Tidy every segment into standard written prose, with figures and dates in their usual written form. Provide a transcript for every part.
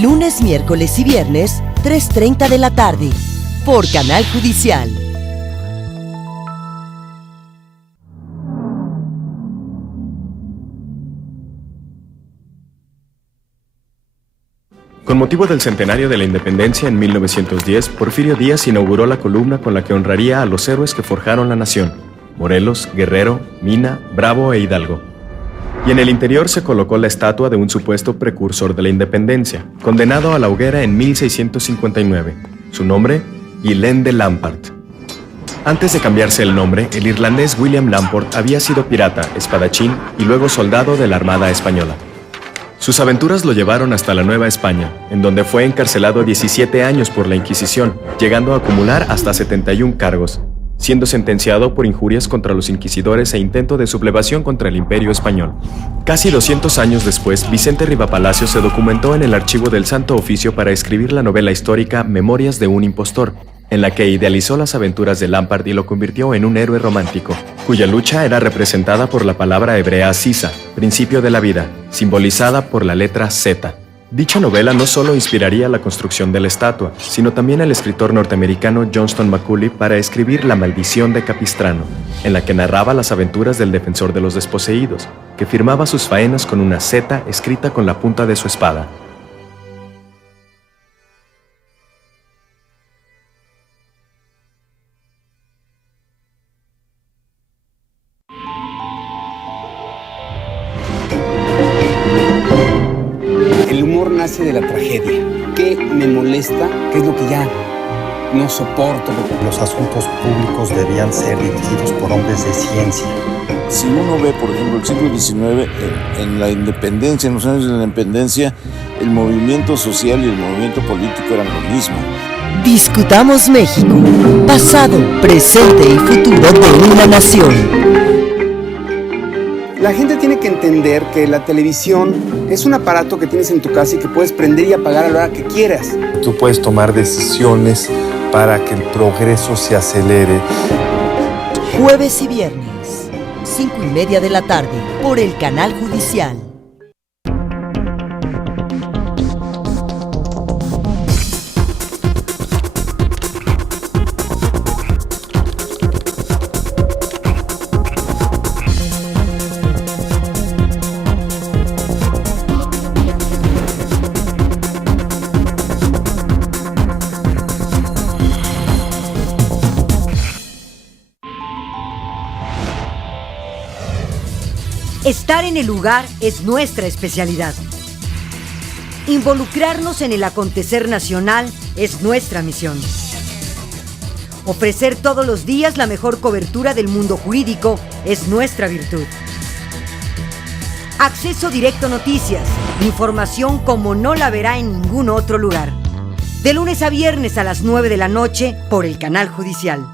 Lunes, miércoles y viernes, 3:30 de la tarde, por Canal Judicial. Con motivo del centenario de la independencia en 1910, Porfirio Díaz inauguró la columna con la que honraría a los héroes que forjaron la nación: Morelos, Guerrero, Mina, Bravo e Hidalgo. Y en el interior se colocó la estatua de un supuesto precursor de la independencia, condenado a la hoguera en 1659. Su nombre, Guillain de Lampart. Antes de cambiarse el nombre, el irlandés William Lamport había sido pirata, espadachín y luego soldado de la Armada Española. Sus aventuras lo llevaron hasta la Nueva España, en donde fue encarcelado 17 años por la Inquisición, llegando a acumular hasta 71 cargos, siendo sentenciado por injurias contra los inquisidores e intento de sublevación contra el Imperio Español. Casi 200 años después, Vicente Rivapalacio se documentó en el archivo del Santo Oficio para escribir la novela histórica Memorias de un impostor, en la que idealizó las aventuras de Lampart y lo convirtió en un héroe romántico, cuya lucha era representada por la palabra hebrea Sisa, principio de la vida, simbolizada por la letra Z. Dicha novela no solo inspiraría la construcción de la estatua, sino también al escritor norteamericano Johnston Macaulay para escribir La maldición de Capistrano, en la que narraba las aventuras del defensor de los desposeídos, que firmaba sus faenas con una Z escrita con la punta de su espada. Nace de la tragedia. ¿Qué me molesta? ¿Qué es lo que ya no soporto? Los asuntos públicos debían ser dirigidos por hombres de ciencia. Si uno ve, por ejemplo, el siglo XIX, en la independencia, en los años de la independencia, el movimiento social y el movimiento político eran lo mismo. Discutamos México, pasado, presente y futuro de una nación. La gente tiene que entender que la televisión es un aparato que tienes en tu casa y que puedes prender y apagar a la hora que quieras. Tú puedes tomar decisiones para que el progreso se acelere. Jueves y viernes, 5:30 de la tarde, por el Canal Judicial. Estar en el lugar es nuestra especialidad. Involucrarnos en el acontecer nacional es nuestra misión. Ofrecer todos los días la mejor cobertura del mundo jurídico es nuestra virtud. Acceso directo a noticias, información como no la verá en ningún otro lugar. De lunes a viernes a las 9 de la noche por el Canal Judicial.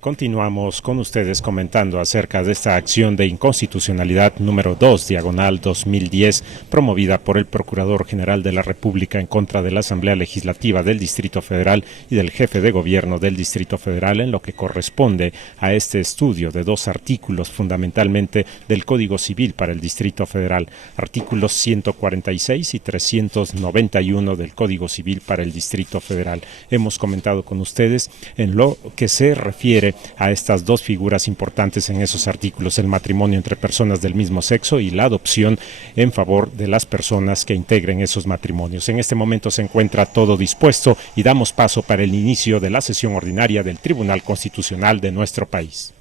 Continuamos con ustedes comentando acerca de esta acción de inconstitucionalidad número 2, diagonal 2010, promovida por el Procurador General de la República en contra de la Asamblea Legislativa del Distrito Federal y del Jefe de Gobierno del Distrito Federal, en lo que corresponde a este estudio de dos artículos fundamentalmente del Código Civil para el Distrito Federal, artículos 146 y 391 del Código Civil para el Distrito Federal. Hemos comentado con ustedes en lo que se refiere a estas dos figuras importantes en esos artículos: el matrimonio entre personas del mismo sexo y la adopción en favor de las personas que integren esos matrimonios. En este momento se encuentra todo dispuesto y damos paso para el inicio de la sesión ordinaria del Tribunal Constitucional de nuestro país.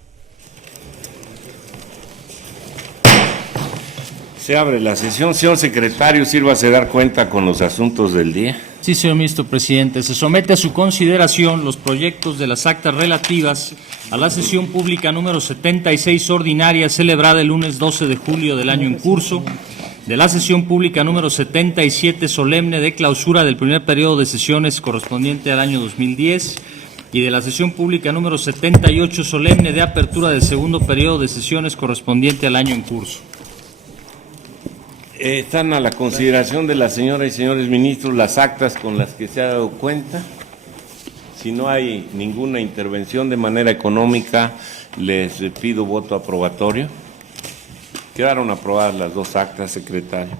Se abre la sesión. Señor secretario, sírvase dar cuenta con los asuntos del día. Sí, señor ministro presidente. Se somete a su consideración los proyectos de las actas relativas a la sesión pública número 76 ordinaria celebrada el lunes 12 de julio del año en curso, de la sesión pública número 77 solemne de clausura del primer periodo de sesiones correspondiente al año 2010 y de la sesión pública número 78 solemne de apertura del segundo periodo de sesiones correspondiente al año en curso. Están a la consideración de las señoras y señores ministros las actas con las que se ha dado cuenta. Si no hay ninguna intervención de manera económica, les pido voto aprobatorio. Quedaron aprobadas las dos actas, secretario.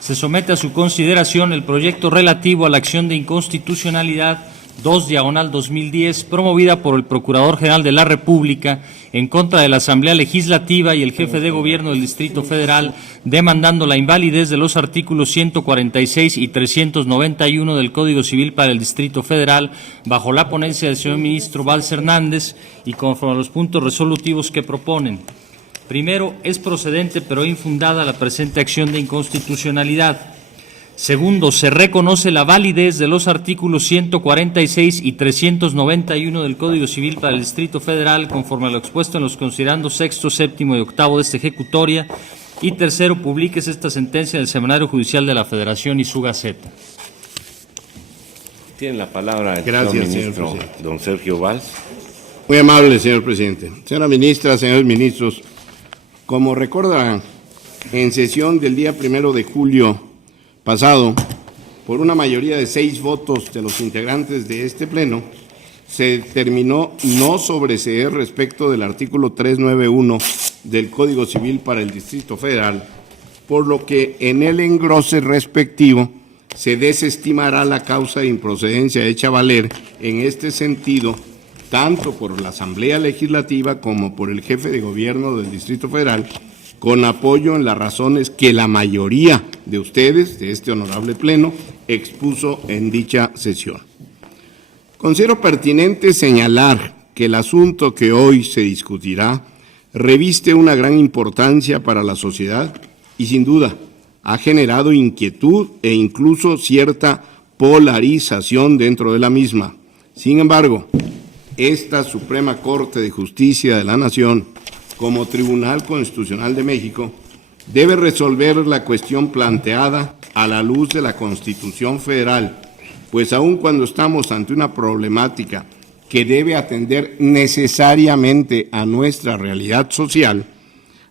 Se somete a su consideración el proyecto relativo a la acción de inconstitucionalidad 2/2010, promovida por el Procurador General de la República en contra de la Asamblea Legislativa y el Jefe de Gobierno del Distrito Federal, demandando la invalidez de los artículos 146 y 391 del Código Civil para el Distrito Federal, bajo la ponencia del señor ministro Valls Hernández y conforme a los puntos resolutivos que proponen. Primero, es procedente pero infundada la presente acción de inconstitucionalidad. Segundo, se reconoce la validez de los artículos 146 y 391 del Código Civil para el Distrito Federal, conforme a lo expuesto en los considerandos sexto, séptimo y octavo de esta ejecutoria. Y tercero, publíquese esta sentencia en el Semanario Judicial de la Federación y su Gaceta. Tiene la palabra el Gracias, señor ministro, don Sergio Valls. Muy amable, señor presidente. Señora ministra, señores ministros, como recordarán, en sesión del día 1 de julio pasado, por una mayoría de 6 votos de los integrantes de este pleno, se determinó no sobreseer respecto del artículo 391 del Código Civil para el Distrito Federal, por lo que en el engrose respectivo se desestimará la causa de improcedencia hecha valer en este sentido, tanto por la Asamblea Legislativa como por el Jefe de Gobierno del Distrito Federal, con apoyo en las razones que la mayoría de ustedes, de este honorable pleno, expuso en dicha sesión. Considero pertinente señalar que el asunto que hoy se discutirá reviste una gran importancia para la sociedad y, sin duda, ha generado inquietud e incluso cierta polarización dentro de la misma. Sin embargo, esta Suprema Corte de Justicia de la Nación, como Tribunal Constitucional de México, debe resolver la cuestión planteada a la luz de la Constitución Federal, pues aun cuando estamos ante una problemática que debe atender necesariamente a nuestra realidad social,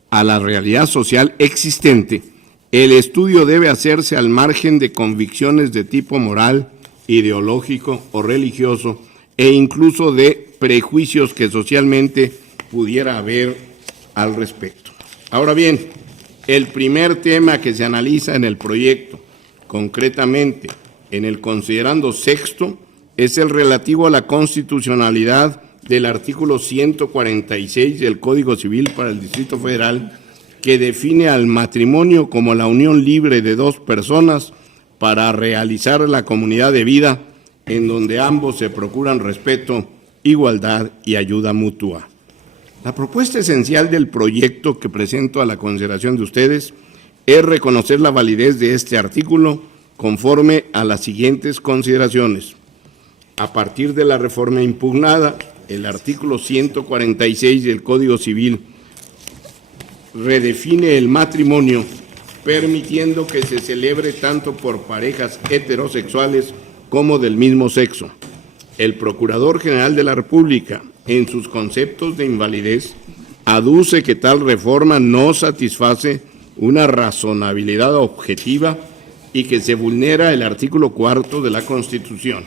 a la realidad social existente, el estudio debe hacerse al margen de convicciones de tipo moral, ideológico o religioso, e incluso de prejuicios que socialmente pudiera haber al respecto. Ahora bien, el primer tema que se analiza en el proyecto, concretamente en el considerando sexto, es el relativo a la constitucionalidad del artículo 146 del Código Civil para el Distrito Federal, que define al matrimonio como la unión libre de dos personas para realizar la comunidad de vida en donde ambos se procuran respeto, igualdad y ayuda mutua. La propuesta esencial del proyecto que presento a la consideración de ustedes es reconocer la validez de este artículo conforme a las siguientes consideraciones. A partir de la reforma impugnada, el artículo 146 del Código Civil redefine el matrimonio, permitiendo que se celebre tanto por parejas heterosexuales como del mismo sexo. El Procurador General de la República, en sus conceptos de invalidez, aduce que tal reforma no satisface una razonabilidad objetiva y que se vulnera el artículo 4 de la Constitución.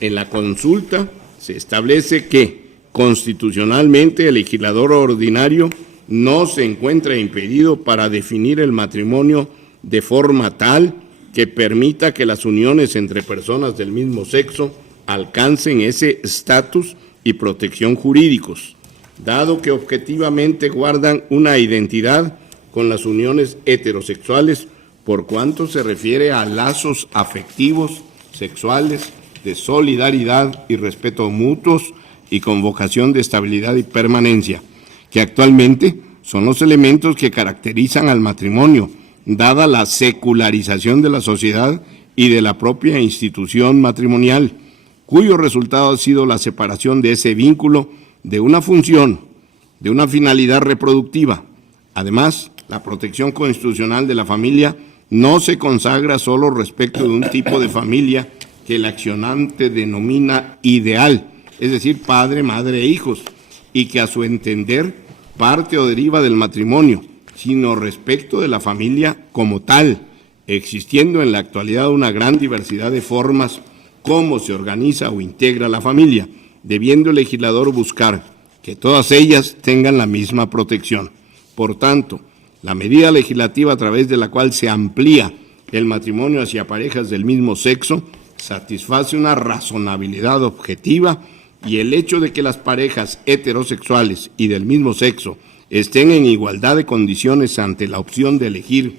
En la consulta se establece que, constitucionalmente, el legislador ordinario no se encuentra impedido para definir el matrimonio de forma tal que permita que las uniones entre personas del mismo sexo alcancen ese estatus y protección jurídicos, dado que objetivamente guardan una identidad con las uniones heterosexuales por cuanto se refiere a lazos afectivos, sexuales, de solidaridad y respeto mutuos y con vocación de estabilidad y permanencia, que actualmente son los elementos que caracterizan al matrimonio, dada la secularización de la sociedad y de la propia institución matrimonial, cuyo resultado ha sido la separación de ese vínculo de una función, de una finalidad reproductiva. Además, la protección constitucional de la familia no se consagra solo respecto de un tipo de familia que el accionante denomina ideal, es decir, padre, madre e hijos, y que a su entender parte o deriva del matrimonio, sino respecto de la familia como tal, existiendo en la actualidad una gran diversidad de formas cómo se organiza o integra la familia, debiendo el legislador buscar que todas ellas tengan la misma protección. Por tanto, la medida legislativa a través de la cual se amplía el matrimonio hacia parejas del mismo sexo satisface una razonabilidad objetiva, y el hecho de que las parejas heterosexuales y del mismo sexo estén en igualdad de condiciones ante la opción de elegir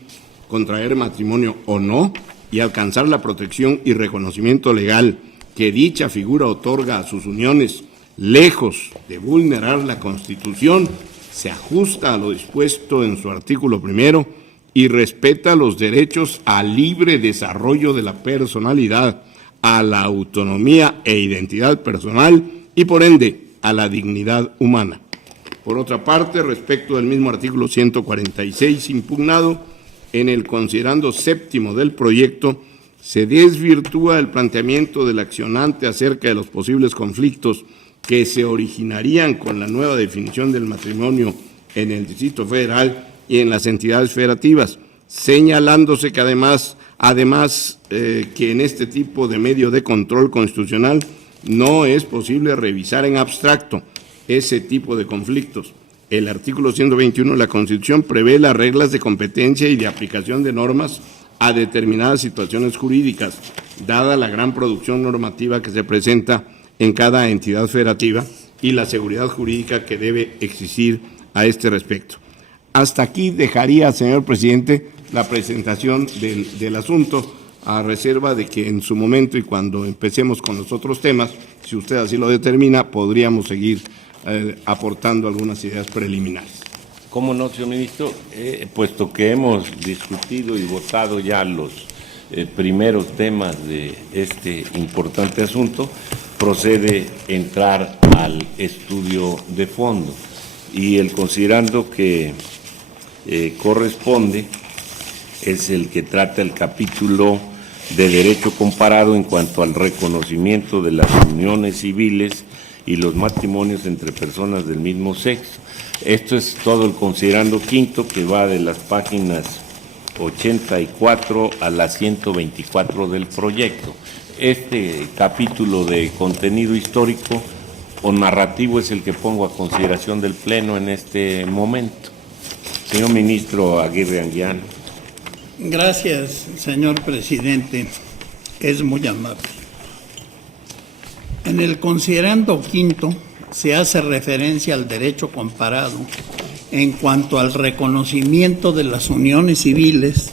contraer matrimonio o no y alcanzar la protección y reconocimiento legal que dicha figura otorga a sus uniones, lejos de vulnerar la Constitución, se ajusta a lo dispuesto en su artículo 1 y respeta los derechos al libre desarrollo de la personalidad, a la autonomía e identidad personal y, por ende, a la dignidad humana. Por otra parte, respecto del mismo artículo 146 impugnado, en el considerando séptimo del proyecto, se desvirtúa el planteamiento del accionante acerca de los posibles conflictos que se originarían con la nueva definición del matrimonio en el Distrito Federal y en las entidades federativas, señalándose que además que en este tipo de medio de control constitucional no es posible revisar en abstracto ese tipo de conflictos. El artículo 121 de la Constitución prevé las reglas de competencia y de aplicación de normas a determinadas situaciones jurídicas, dada la gran producción normativa que se presenta en cada entidad federativa y la seguridad jurídica que debe existir a este respecto. Hasta aquí dejaría, señor presidente, la presentación del asunto, a reserva de que en su momento y cuando empecemos con los otros temas, si usted así lo determina, podríamos seguir aportando algunas ideas preliminares. ¿Cómo no, señor ministro? Puesto que hemos discutido y votado ya los primeros temas de este importante asunto, procede entrar al estudio de fondo, y el considerando que corresponde es el que trata el capítulo de derecho comparado en cuanto al reconocimiento de las uniones civiles y los matrimonios entre personas del mismo sexo. Esto es todo el considerando quinto, que va de las páginas 84 a la 124 del proyecto. Este capítulo de contenido histórico o narrativo es el que pongo a consideración del Pleno en este momento. Señor ministro Aguirre Anguiano. Gracias, señor presidente. Es muy amable. En el considerando quinto se hace referencia al derecho comparado en cuanto al reconocimiento de las uniones civiles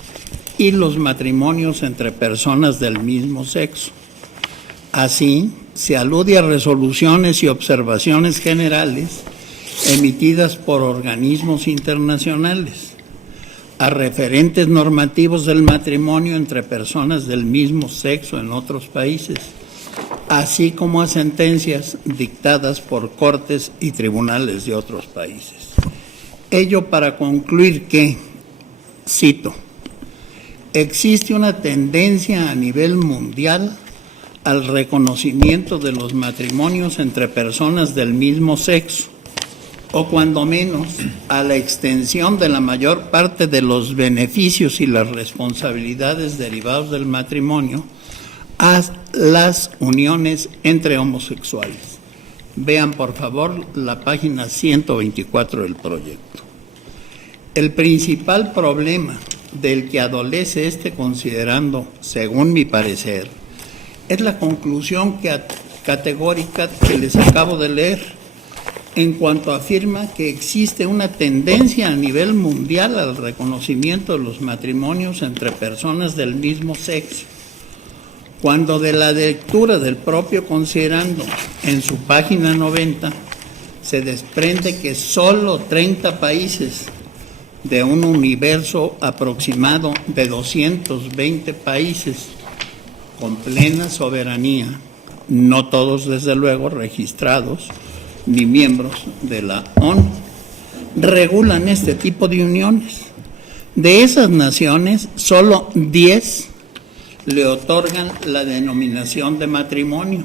y los matrimonios entre personas del mismo sexo. Así, se alude a resoluciones y observaciones generales emitidas por organismos internacionales, a referentes normativos del matrimonio entre personas del mismo sexo en otros países, así como a sentencias dictadas por cortes y tribunales de otros países. Ello para concluir que, cito, existe una tendencia a nivel mundial al reconocimiento de los matrimonios entre personas del mismo sexo, o cuando menos a la extensión de la mayor parte de los beneficios y las responsabilidades derivados del matrimonio a las uniones entre homosexuales. Vean, por favor, la página 124 del proyecto. El principal problema del que adolece este considerando, según mi parecer, es la conclusión categórica que les acabo de leer, en cuanto afirma que existe una tendencia a nivel mundial al reconocimiento de los matrimonios entre personas del mismo sexo, cuando de la lectura del propio considerando en su página 90 se desprende que solo 30 países de un universo aproximado de 220 países con plena soberanía, no todos desde luego registrados ni miembros de la ONU, regulan este tipo de uniones, De esas naciones, solo 10 le otorgan la denominación de matrimonio.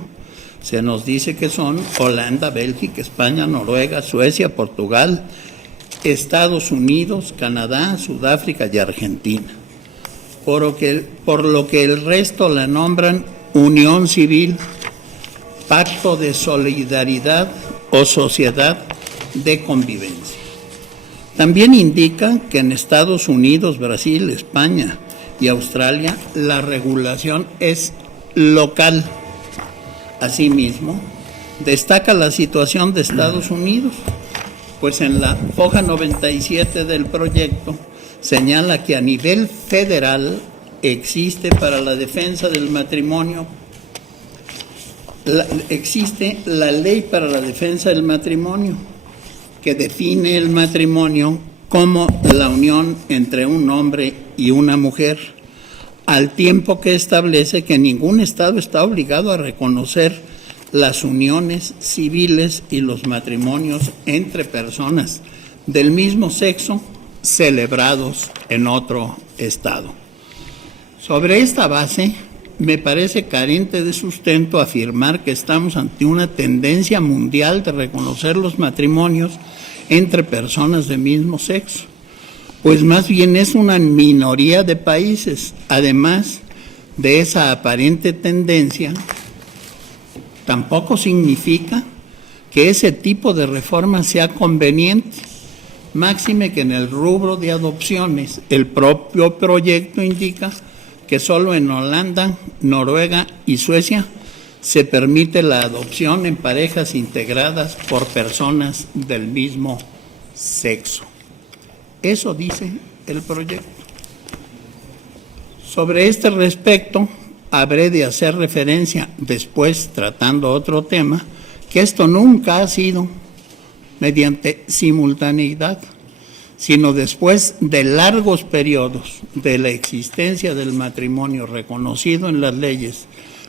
Se nos dice que son Holanda, Bélgica, España, Noruega, Suecia, Portugal, Estados Unidos, Canadá, Sudáfrica y Argentina. Por lo que el resto la nombran unión civil, pacto de solidaridad o sociedad de convivencia. También indica que en Estados Unidos, Brasil, España y Australia la regulación es local. Asimismo, destaca la situación de Estados Unidos, pues en la hoja 97 del proyecto señala que a nivel federal existe para la defensa del matrimonio, existe la Ley para la Defensa del Matrimonio, que define el matrimonio como la unión entre un hombre y una mujer, al tiempo que establece que ningún Estado está obligado a reconocer las uniones civiles y los matrimonios entre personas del mismo sexo celebrados en otro Estado. Sobre esta base, me parece carente de sustento afirmar que estamos ante una tendencia mundial de reconocer los matrimonios entre personas de mismo sexo, pues más bien es una minoría de países. Además de esa aparente tendencia, tampoco significa que ese tipo de reforma sea conveniente, máxime que en el rubro de adopciones el propio proyecto indica que solo en Holanda, Noruega y Suecia se permite la adopción en parejas integradas por personas del mismo sexo. Eso dice el proyecto. Sobre este respecto, habré de hacer referencia después, tratando otro tema, que esto nunca ha sido mediante simultaneidad, sino después de largos periodos de la existencia del matrimonio reconocido en las leyes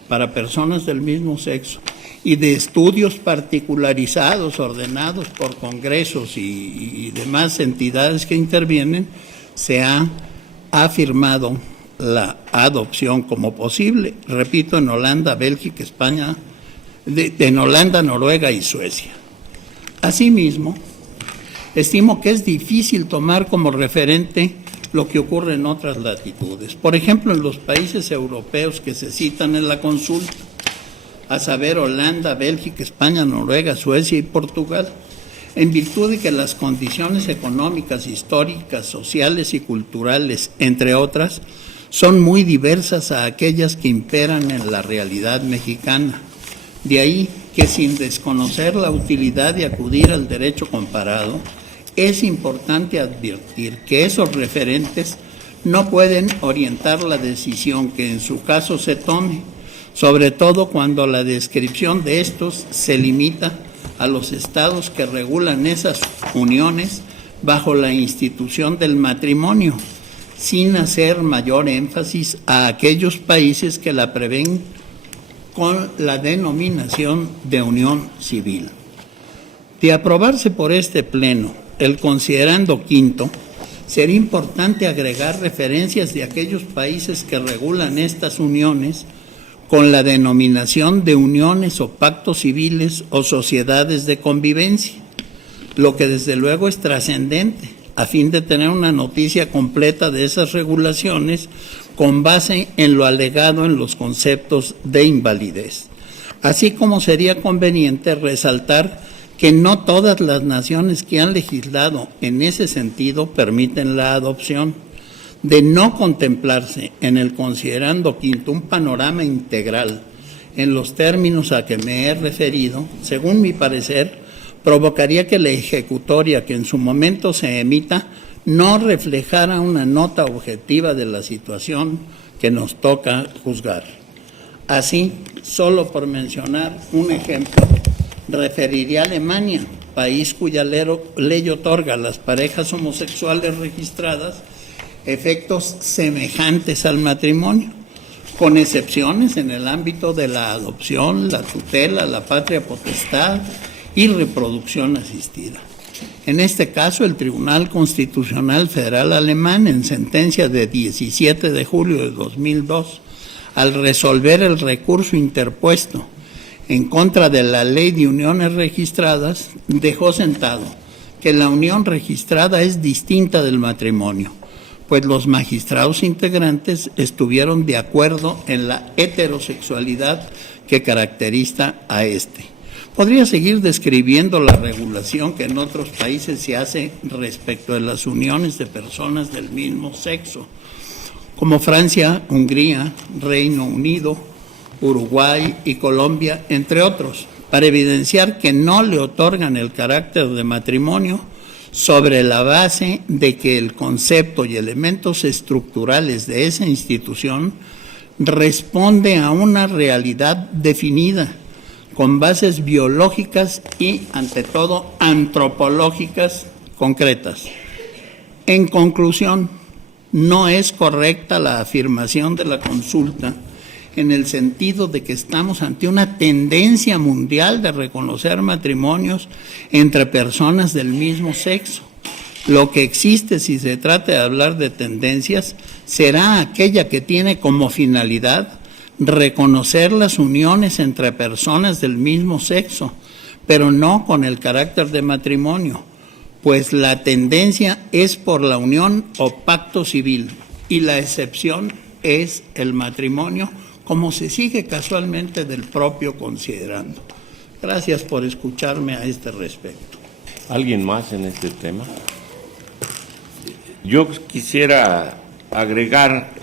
para personas del mismo sexo y de estudios particularizados ordenados por congresos y demás entidades que intervienen, se ha afirmado la adopción como posible, repito, en Holanda, Bélgica, España, en Holanda, Noruega y Suecia. Asimismo, estimo que es difícil tomar como referente lo que ocurre en otras latitudes. Por ejemplo, en los países europeos que se citan en la consulta, a saber, Holanda, Bélgica, España, Noruega, Suecia y Portugal, en virtud de que las condiciones económicas, históricas, sociales y culturales, entre otras, son muy diversas a aquellas que imperan en la realidad mexicana. De ahí que, sin desconocer la utilidad de acudir al derecho comparado, es importante advertir que esos referentes no pueden orientar la decisión que en su caso se tome, sobre todo cuando la descripción de estos se limita a los estados que regulan esas uniones bajo la institución del matrimonio, sin hacer mayor énfasis a aquellos países que la prevén con la denominación de unión civil. De aprobarse por este Pleno el considerando quinto, sería importante agregar referencias de aquellos países que regulan estas uniones con la denominación de uniones o pactos civiles o sociedades de convivencia, lo que desde luego es trascendente, a fin de tener una noticia completa de esas regulaciones con base en lo alegado en los conceptos de invalidez. Así como sería conveniente resaltar que no todas las naciones que han legislado en ese sentido permiten la adopción. De no contemplarse en el considerando quinto un panorama integral en los términos a que me he referido, según mi parecer, provocaría que la ejecutoria que en su momento se emita no reflejara una nota objetiva de la situación que nos toca juzgar. Así, solo por mencionar un ejemplo, referiría a Alemania, país cuya ley otorga a las parejas homosexuales registradas efectos semejantes al matrimonio, con excepciones en el ámbito de la adopción, la tutela, la patria potestad y reproducción asistida. En este caso, el Tribunal Constitucional Federal Alemán, en sentencia de 17 de julio de 2002, al resolver el recurso interpuesto en contra de la Ley de Uniones Registradas, dejó sentado que la unión registrada es distinta del matrimonio, pues los magistrados integrantes estuvieron de acuerdo en la heterosexualidad que caracteriza a este. Podría seguir describiendo la regulación que en otros países se hace respecto de las uniones de personas del mismo sexo, como Francia, Hungría, Reino Unido, Uruguay y Colombia, entre otros, para evidenciar que no le otorgan el carácter de matrimonio sobre la base de que el concepto y elementos estructurales de esa institución responde a una realidad definida, con bases biológicas y, ante todo, antropológicas concretas. En conclusión, no es correcta la afirmación de la consulta en el sentido de que estamos ante una tendencia mundial de reconocer matrimonios entre personas del mismo sexo. Lo que existe, si se trata de hablar de tendencias, será aquella que tiene como finalidad reconocer las uniones entre personas del mismo sexo, pero no con el carácter de matrimonio, pues la tendencia es por la unión o pacto civil y la excepción es el matrimonio, como se sigue casualmente del propio considerando. Gracias por escucharme a este respecto. ¿Alguien más en este tema? Yo quisiera agregar,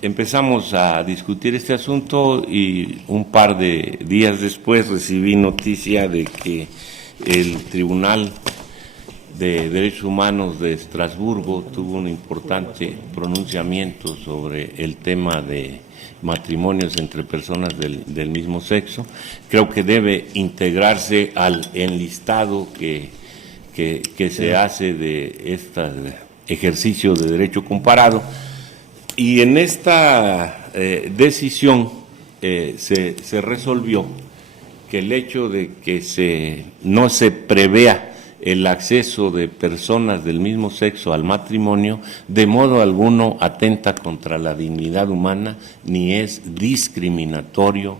empezamos a discutir este asunto y un par de días después recibí noticia de que el Tribunal de Derechos Humanos de Estrasburgo tuvo un importante pronunciamiento sobre el tema de matrimonios entre personas del mismo sexo. Creo que debe integrarse al enlistado que se hace de este ejercicio de derecho comparado. Y en esta decisión se resolvió que el hecho de que no se prevea el acceso de personas del mismo sexo al matrimonio de modo alguno atenta contra la dignidad humana ni es discriminatorio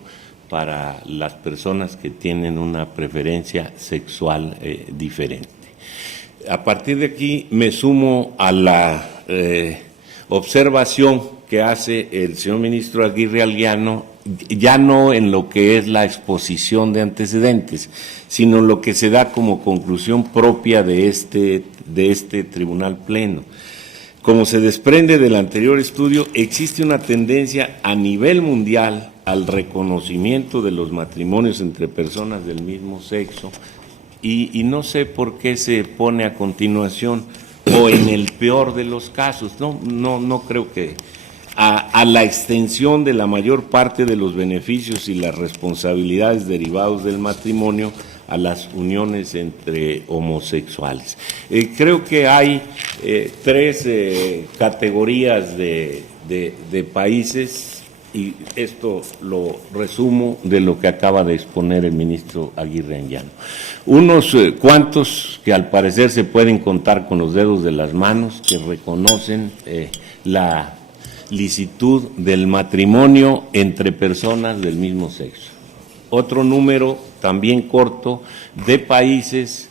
para las personas que tienen una preferencia sexual diferente. A partir de aquí me sumo a la observación que hace el señor ministro Aguirre Anguiano, ya no en lo que es la exposición de antecedentes, sino en lo que se da como conclusión propia de este Tribunal Pleno. Como se desprende del anterior estudio, existe una tendencia a nivel mundial al reconocimiento de los matrimonios entre personas del mismo sexo y no sé por qué se pone a continuación o en el peor de los casos. No creo que a la extensión de la mayor parte de los beneficios y las responsabilidades derivados del matrimonio a las uniones entre homosexuales. Creo que hay tres categorías de países y esto lo resumo de lo que acaba de exponer el ministro Aguirre Anguiano. Unos cuantos que al parecer se pueden contar con los dedos de las manos, que reconocen la licitud del matrimonio entre personas del mismo sexo. Otro número también corto de países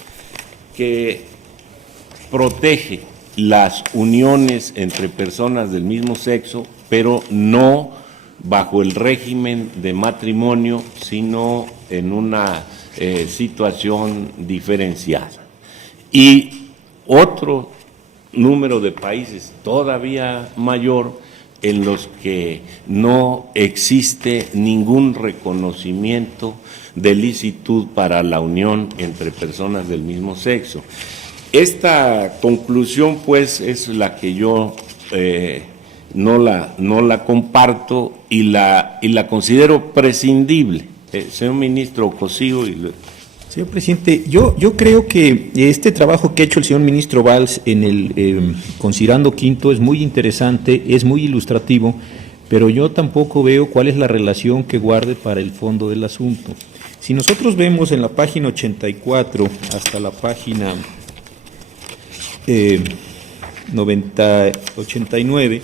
que protege las uniones entre personas del mismo sexo, pero no bajo el régimen de matrimonio, sino en una situación diferenciada. Y otro número de países todavía mayor en los que no existe ningún reconocimiento de licitud para la unión entre personas del mismo sexo. Esta conclusión, pues, es la que yo no la comparto y la considero prescindible. Señor ministro Cosío. Señor presidente, yo creo que este trabajo que ha hecho el señor ministro Valls en el considerando quinto es muy interesante, es muy ilustrativo, pero yo tampoco veo cuál es la relación que guarde para el fondo del asunto. Si nosotros vemos en la página 84 hasta la página 89,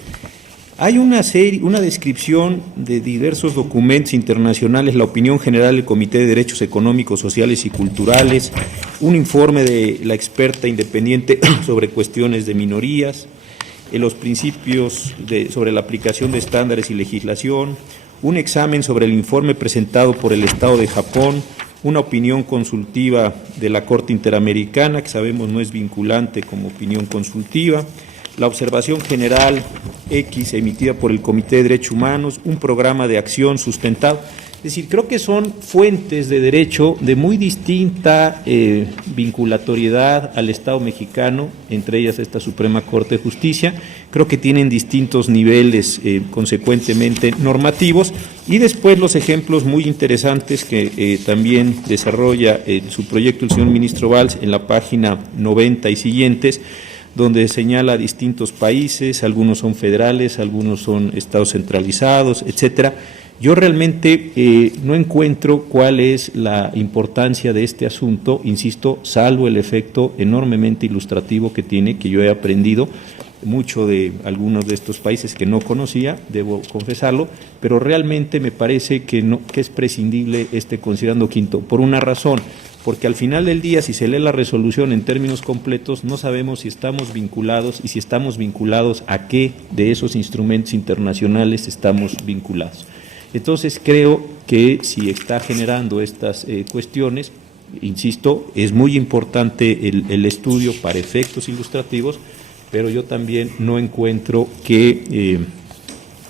hay una descripción de diversos documentos internacionales, la opinión general del Comité de Derechos Económicos, Sociales y Culturales, un informe de la experta independiente sobre cuestiones de minorías, los principios sobre la aplicación de estándares y legislación, un examen sobre el informe presentado por el Estado de Japón, una opinión consultiva de la Corte Interamericana, que sabemos no es vinculante como opinión consultiva, la observación general X emitida por el Comité de Derechos Humanos, un programa de acción sustentado. Es decir, creo que son fuentes de derecho de muy distinta vinculatoriedad al Estado mexicano, entre ellas esta Suprema Corte de Justicia. Creo que tienen distintos niveles consecuentemente normativos, y después los ejemplos muy interesantes que también desarrolla su proyecto el señor ministro Valls en la página 90 y siguientes, donde señala distintos países, algunos son federales, algunos son estados centralizados, etcétera. Yo realmente no encuentro cuál es la importancia de este asunto, insisto, salvo el efecto enormemente ilustrativo que tiene, que yo he aprendido mucho de algunos de estos países que no conocía, debo confesarlo, pero realmente me parece que es prescindible este considerando quinto, por una razón, porque al final del día, si se lee la resolución en términos completos, no sabemos si estamos vinculados y si estamos vinculados a qué de esos instrumentos internacionales estamos vinculados. Entonces creo que si está generando estas cuestiones, insisto, es muy importante el estudio para efectos ilustrativos, pero yo también no encuentro qué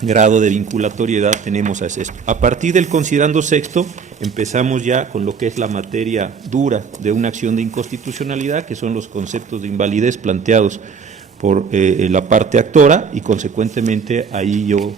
grado de vinculatoriedad tenemos a esto. A partir del considerando sexto, empezamos ya con lo que es la materia dura de una acción de inconstitucionalidad, que son los conceptos de invalidez planteados por la parte actora, y consecuentemente ahí yo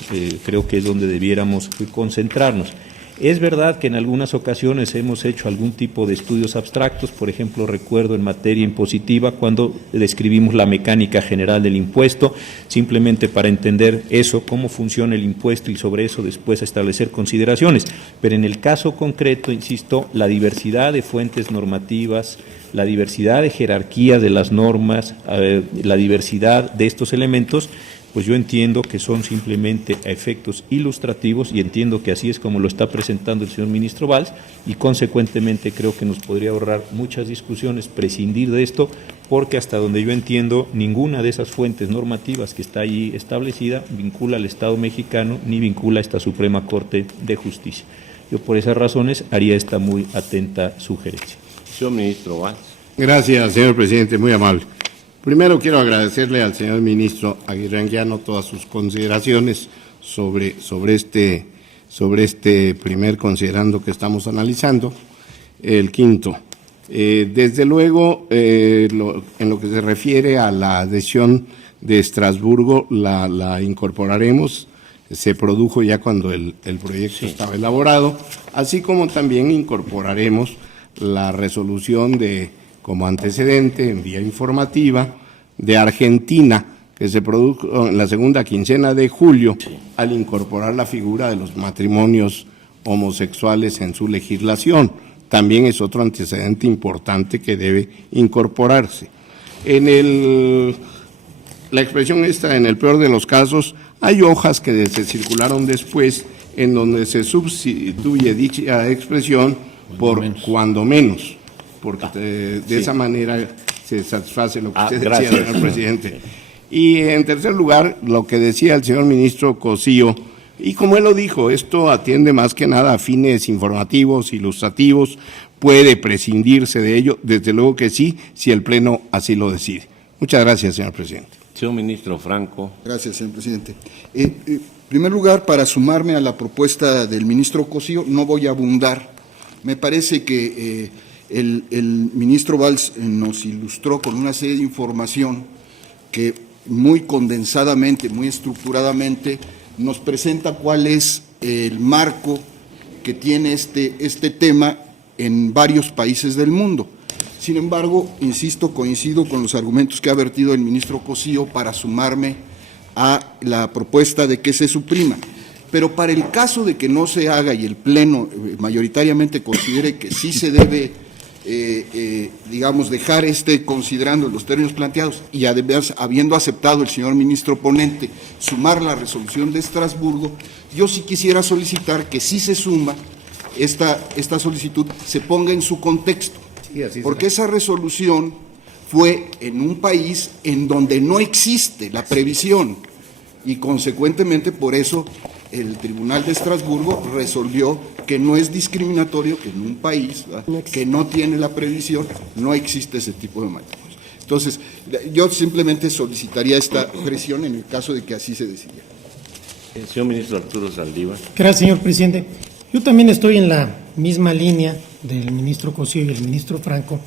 creo que es donde debiéramos concentrarnos. Es verdad que en algunas ocasiones hemos hecho algún tipo de estudios abstractos, por ejemplo, recuerdo en materia impositiva cuando describimos la mecánica general del impuesto, simplemente para entender eso, cómo funciona el impuesto, y sobre eso después establecer consideraciones. Pero en el caso concreto, insisto, la diversidad de fuentes normativas, la diversidad de jerarquía de las normas, la diversidad de estos elementos, pues yo entiendo que son simplemente a efectos ilustrativos, y entiendo que así es como lo está presentando el señor ministro Valls, y consecuentemente creo que nos podría ahorrar muchas discusiones prescindir de esto, porque hasta donde yo entiendo, ninguna de esas fuentes normativas que está allí establecida vincula al Estado mexicano ni vincula a esta Suprema Corte de Justicia. Yo por esas razones haría esta muy atenta sugerencia. Señor ministro Valls. Gracias, señor presidente, muy amable. Primero quiero agradecerle al señor ministro Aguirre Anguiano todas sus consideraciones sobre este primer considerando que estamos analizando, el quinto. Desde luego, en lo que se refiere a la adhesión de Estrasburgo, la incorporaremos, se produjo ya cuando el proyecto estaba elaborado, así como también incorporaremos la resolución como antecedente en vía informativa de Argentina, que se produjo en la segunda quincena de julio, al incorporar la figura de los matrimonios homosexuales en su legislación. También es otro antecedente importante que debe incorporarse. La expresión esta, en el peor de los casos, hay hojas que se circularon después en donde se sustituye dicha expresión por cuando menos, porque de esa manera se satisface lo que usted decía, señor presidente. Y en tercer lugar, lo que decía el señor ministro Cosío, y como él lo dijo, esto atiende más que nada a fines informativos, ilustrativos, puede prescindirse de ello, desde luego que sí, si el Pleno así lo decide. Muchas gracias, señor presidente. Señor ministro Franco. Gracias, señor presidente. En primer lugar, para sumarme a la propuesta del ministro Cosío, no voy a abundar. Me parece que el ministro Valls nos ilustró con una serie de información que muy condensadamente, muy estructuradamente, nos presenta cuál es el marco que tiene este tema en varios países del mundo. Sin embargo, insisto, coincido con los argumentos que ha vertido el ministro Cosío para sumarme a la propuesta de que se suprima. Pero para el caso de que no se haga y el Pleno mayoritariamente considere que sí se debe, digamos, dejar considerando los términos planteados y además habiendo aceptado el señor ministro ponente sumar la resolución de Estrasburgo, yo sí quisiera solicitar que si se suma esta solicitud se ponga en su contexto, porque esa resolución fue en un país en donde no existe la previsión y consecuentemente por eso el Tribunal de Estrasburgo resolvió que no es discriminatorio que en un país que no tiene la previsión no existe ese tipo de matrimonios. Entonces, yo simplemente solicitaría esta presión en el caso de que así se decidiera. Señor ministro Arturo Saldívar. Gracias, señor presidente. Yo también estoy en la misma línea del ministro Cosío y el ministro Franco,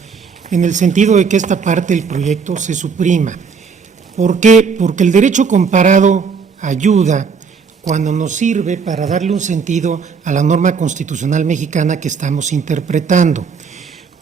en el sentido de que esta parte del proyecto se suprima. ¿Por qué? Porque el derecho comparado ayuda cuando nos sirve para darle un sentido a la norma constitucional mexicana que estamos interpretando.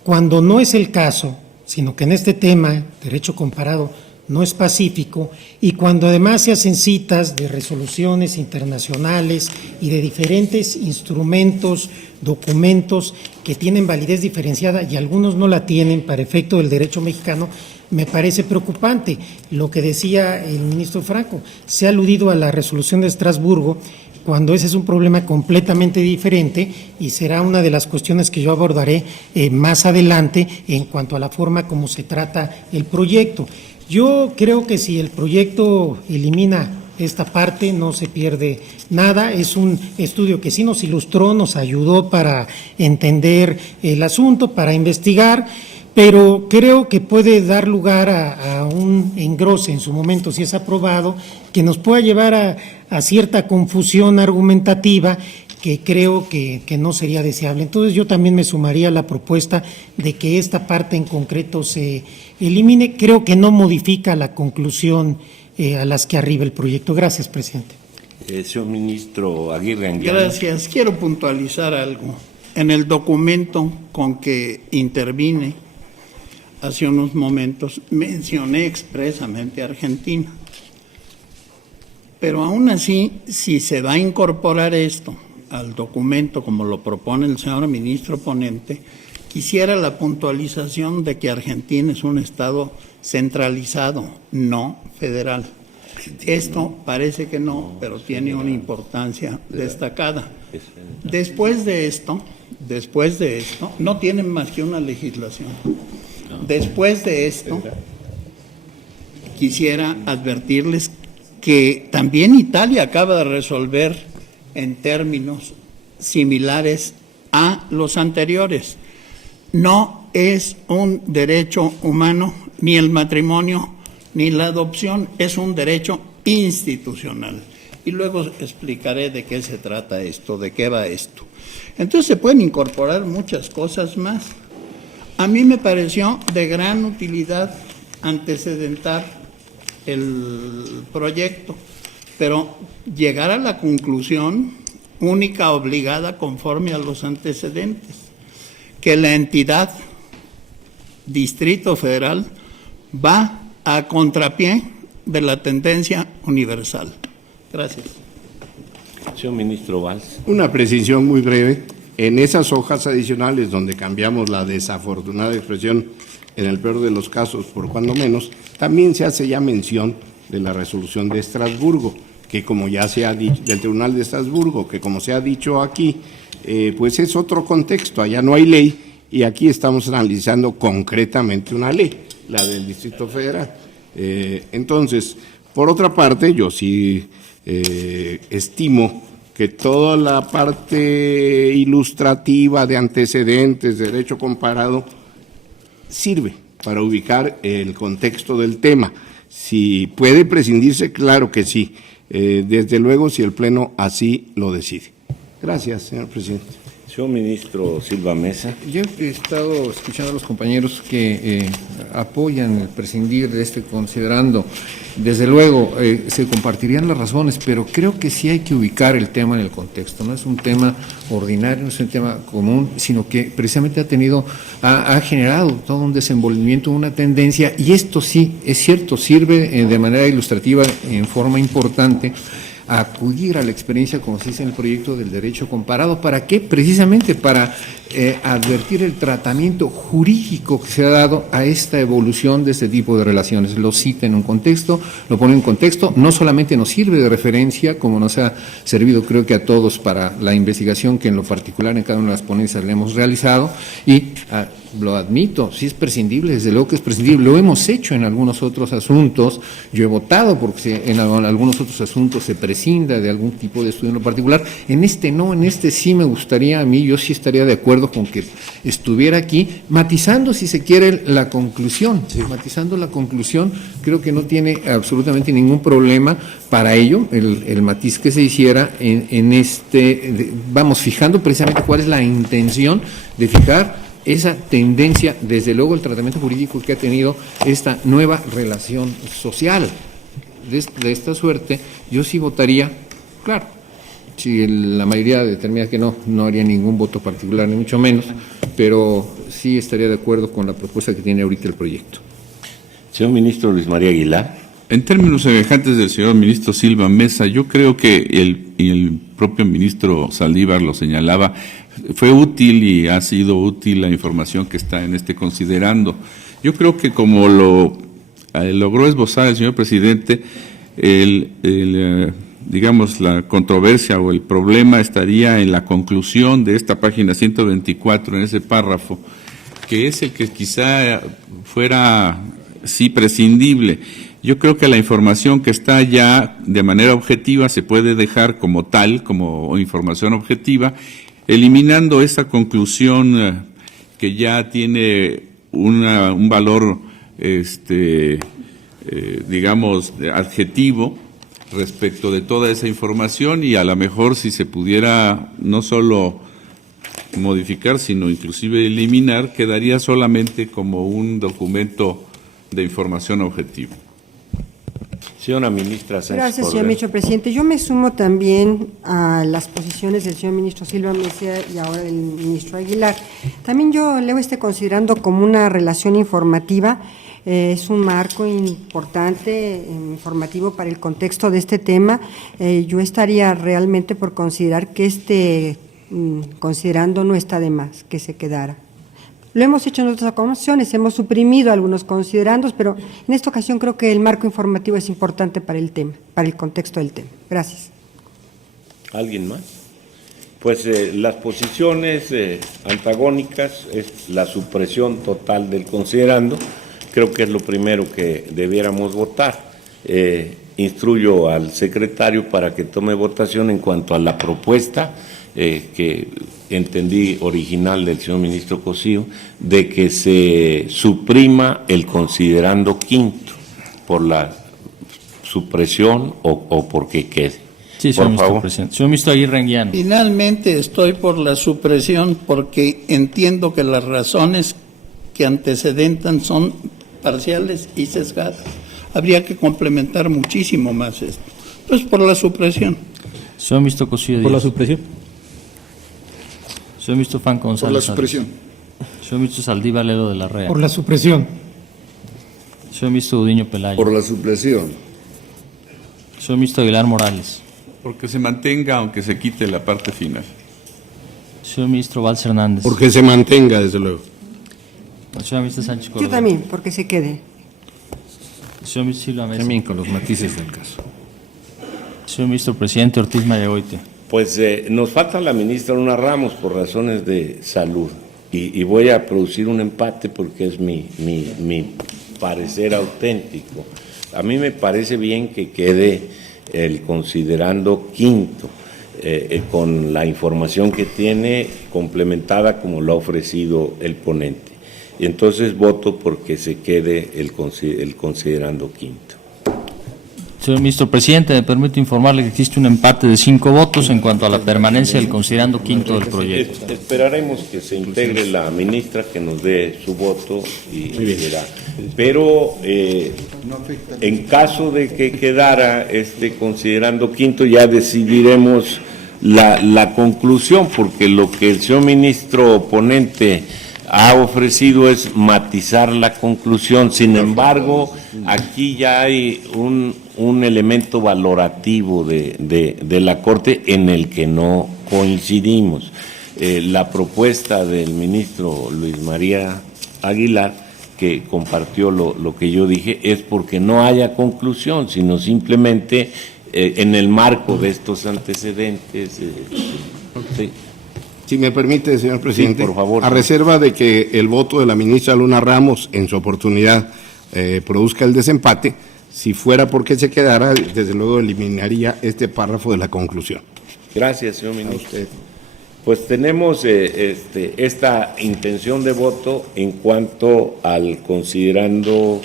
Cuando no es el caso, sino que en este tema, derecho comparado, no es pacífico, y cuando además se hacen citas de resoluciones internacionales y de diferentes instrumentos, documentos que tienen validez diferenciada y algunos no la tienen para efecto del derecho mexicano, me parece preocupante. Lo que decía el ministro Franco, se ha aludido a la resolución de Estrasburgo, cuando ese es un problema completamente diferente y será una de las cuestiones que yo abordaré más adelante en cuanto a la forma como se trata el proyecto. Yo creo que si el proyecto elimina esta parte no se pierde nada, es un estudio que sí nos ilustró, nos ayudó para entender el asunto, para investigar, pero creo que puede dar lugar a un engrose en su momento, si es aprobado, que nos pueda llevar a cierta confusión argumentativa que creo que no sería deseable. Entonces yo también me sumaría a la propuesta de que esta parte en concreto se elimine. Creo que no modifica la conclusión a las que arriba el proyecto. Gracias, presidente. Señor ministro Aguirre Anguiano. Gracias. Quiero puntualizar algo. En el documento con que intervine hace unos momentos mencioné expresamente a Argentina. Pero aún así, si se va a incorporar esto al documento como lo propone el señor ministro ponente, quisiera la puntualización de que Argentina es un estado centralizado, no federal. Esto parece que no, pero tiene una importancia destacada. Después de esto, no tienen más que una legislación. Después de esto, quisiera advertirles que también Italia acaba de resolver en términos similares a los anteriores. No es un derecho humano ni el matrimonio ni la adopción, es un derecho institucional. Y luego explicaré de qué se trata esto, de qué va esto. Entonces se pueden incorporar muchas cosas más. A mí me pareció de gran utilidad antecedentar el proyecto, pero llegar a la conclusión única obligada conforme a los antecedentes, que la entidad Distrito Federal va a contrapié de la tendencia universal. Gracias. Señor ministro Valls. Una precisión muy breve. En esas hojas adicionales donde cambiamos la desafortunada expresión en el peor de los casos por cuando menos, también se hace ya mención de la resolución de Estrasburgo, que como ya se ha dicho, del Tribunal de Estrasburgo, que como se ha dicho aquí, pues es otro contexto, allá no hay ley y aquí estamos analizando concretamente una ley, la del Distrito Federal. Entonces, por otra parte, yo sí estimo que toda la parte ilustrativa de antecedentes, de derecho comparado, sirve para ubicar el contexto del tema. Si puede prescindirse, claro que sí. Desde luego, si el Pleno así lo decide. Gracias, señor presidente. Señor ministro Silva Mesa. Yo he estado escuchando a los compañeros que apoyan el prescindir de considerando, desde luego, se compartirían las razones, pero creo que sí hay que ubicar el tema en el contexto. No es un tema ordinario, no es un tema común, sino que precisamente ha generado todo un desenvolvimiento, una tendencia, y esto sí, es cierto, sirve de manera ilustrativa en forma importante a acudir a la experiencia, como se dice en el proyecto, del derecho comparado. ¿Para qué? Precisamente para advertir el tratamiento jurídico que se ha dado a esta evolución de este tipo de relaciones. Lo cita en un contexto, lo pone en un contexto, no solamente nos sirve de referencia, como nos ha servido creo que a todos para la investigación que en lo particular en cada una de las ponencias le hemos realizado, y lo admito, sí es prescindible, desde luego que es prescindible, lo hemos hecho en algunos otros asuntos, yo he votado porque en algunos otros asuntos se prescinda de algún tipo de estudio en lo particular, en este no, en este sí me gustaría a mí, yo sí estaría de acuerdo con que estuviera aquí, matizando si se quiere la conclusión, matizando la conclusión, creo que no tiene absolutamente ningún problema para ello, el matiz que se hiciera en vamos fijando precisamente cuál es la intención de fijar esa tendencia, desde luego el tratamiento jurídico que ha tenido esta nueva relación social. De esta suerte, yo sí votaría, claro, si la mayoría determina que no haría ningún voto particular, ni mucho menos, pero sí estaría de acuerdo con la propuesta que tiene ahorita el proyecto. Señor ministro Luis María Aguilar. En términos semejantes del señor ministro Silva Mesa, yo creo que el propio ministro Saldívar lo señalaba, fue útil y ha sido útil la información que está en este considerando. Yo creo que como lo logró esbozar el señor presidente, digamos, la controversia o el problema estaría en la conclusión de esta página 124, en ese párrafo, que es el que quizá fuera, sí, prescindible. Yo creo que la información que está ya de manera objetiva se puede dejar como tal, como información objetiva, eliminando esa conclusión que ya tiene un valor, digamos, adjetivo respecto de toda esa información, y a lo mejor si se pudiera no solo modificar, sino inclusive eliminar, quedaría solamente como un documento de información objetiva. Señora ministra Sánchez. Gracias, señor ministro presidente. Yo me sumo también a las posiciones del señor ministro Silva Mesa y ahora del ministro Aguilar. También yo leo considerando como una relación informativa. Es un marco importante, informativo para el contexto de este tema. Yo estaría realmente por considerar que considerando no está de más que se quedara. Lo hemos hecho en otras ocasiones, hemos suprimido algunos considerandos, pero en esta ocasión creo que el marco informativo es importante para el tema, para el contexto del tema. Gracias. ¿Alguien más? Pues las posiciones antagónicas es la supresión total del considerando. Creo que es lo primero que debiéramos votar. Instruyo al secretario para que tome votación en cuanto a la propuesta que entendí original del señor ministro Cosío, de que se suprima el considerando quinto por la supresión o porque quede. Sí, señor ministro presidente. Señor ministro Aguirre Anguiano. Finalmente estoy por la supresión porque entiendo que las razones que antecedentan son parciales y sesgadas. Habría que complementar muchísimo más esto. Entonces, por la supresión. Señor ministro Cosío. Por la supresión. Señor ministro Franco González. Por la supresión. Señor ministro Saldívar Ledo de la Rea. Por la supresión. Señor ministro Udiño Pelayo. Por la supresión. Señor ministro Aguilar Morales. Porque se mantenga, aunque se quite la parte final. Señor ministro Valls Hernández. Porque se mantenga, desde luego. Señor ministro Sánchez Córdoba. Yo también, porque se quede. Señor ministro Silva Mesa. También con los matices del caso. Señor ministro presidente Ortiz Mayagoite. Pues nos falta la ministra Luna Ramos por razones de salud y voy a producir un empate porque es mi parecer auténtico. A mí me parece bien que quede el considerando quinto con la información que tiene complementada como lo ha ofrecido el ponente. Y entonces voto porque se quede el considerando quinto. Señor ministro presidente, me permito informarle que existe un empate de 5 votos en cuanto a la permanencia del considerando quinto del proyecto. Esperaremos que se integre la ministra, que nos dé su voto y verá. Pero en caso de que quedara considerando quinto, ya decidiremos la conclusión, porque lo que el señor ministro ponente ha ofrecido es matizar la conclusión. Sin embargo, aquí ya hay un elemento valorativo de la Corte en el que no coincidimos. La propuesta del ministro Luis María Aguilar, que compartió lo que yo dije, es porque no haya conclusión, sino simplemente en el marco de estos antecedentes. Sí. Si me permite, señor presidente, sí, por favor, a reserva de que el voto de la ministra Luna Ramos en su oportunidad produzca el desempate, si fuera porque se quedara, desde luego eliminaría este párrafo de la conclusión. Gracias, señor ministro. Pues tenemos esta intención de voto en cuanto al considerando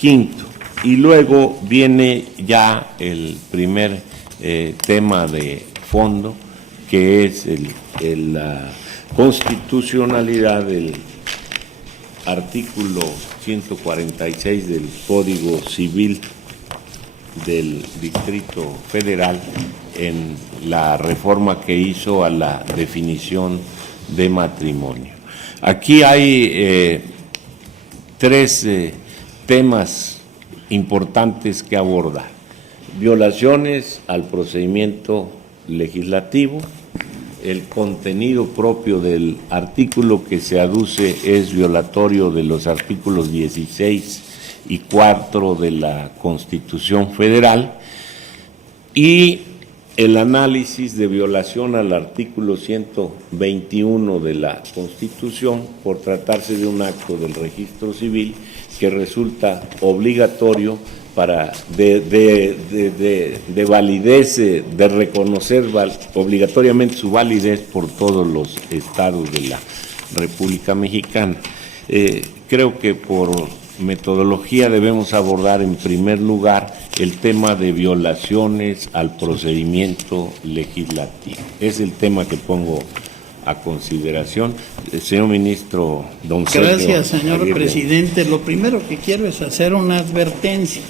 quinto. Y luego viene ya el primer tema de fondo, que es la constitucionalidad del artículo 146 del Código Civil del Distrito Federal en la reforma que hizo a la definición de matrimonio. Aquí hay tres temas importantes que abordar: violaciones al procedimiento legislativo, el contenido propio del artículo que se aduce es violatorio de los artículos 16 y 4 de la Constitución Federal, y el análisis de violación al artículo 121 de la Constitución por tratarse de un acto del registro civil que resulta obligatorio para de validez, de reconocer obligatoriamente su validez por todos los estados de la República Mexicana. Creo que por metodología debemos abordar en primer lugar el tema de violaciones al procedimiento legislativo. Es el tema que pongo a consideración. Señor ministro, don Sergio. Gracias, señor Aguirre. presidente. Lo primero que quiero es hacer una advertencia.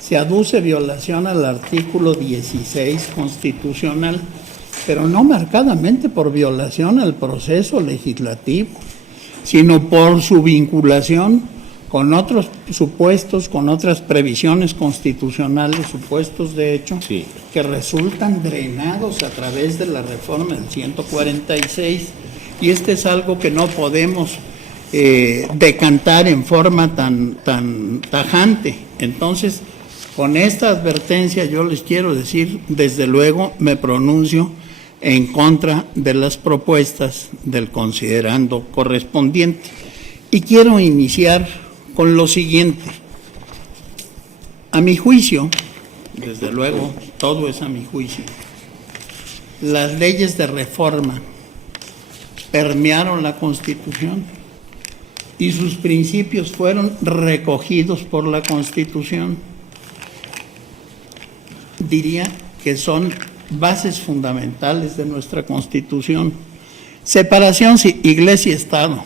Se aduce violación al artículo 16 constitucional, pero no marcadamente por violación al proceso legislativo, sino por su vinculación con otros supuestos, con otras previsiones constitucionales, supuestos de hecho, sí, que resultan drenados a través de la reforma del 146, y este es algo que no podemos decantar en forma tan tajante. Entonces, con esta advertencia yo les quiero decir, desde luego me pronuncio en contra de las propuestas del considerando correspondiente. Y quiero iniciar con lo siguiente. A mi juicio, desde luego, todo es a mi juicio, las leyes de reforma permearon la Constitución y sus principios fueron recogidos por la Constitución. Diría que son bases fundamentales de nuestra Constitución. Separación Iglesia-Estado.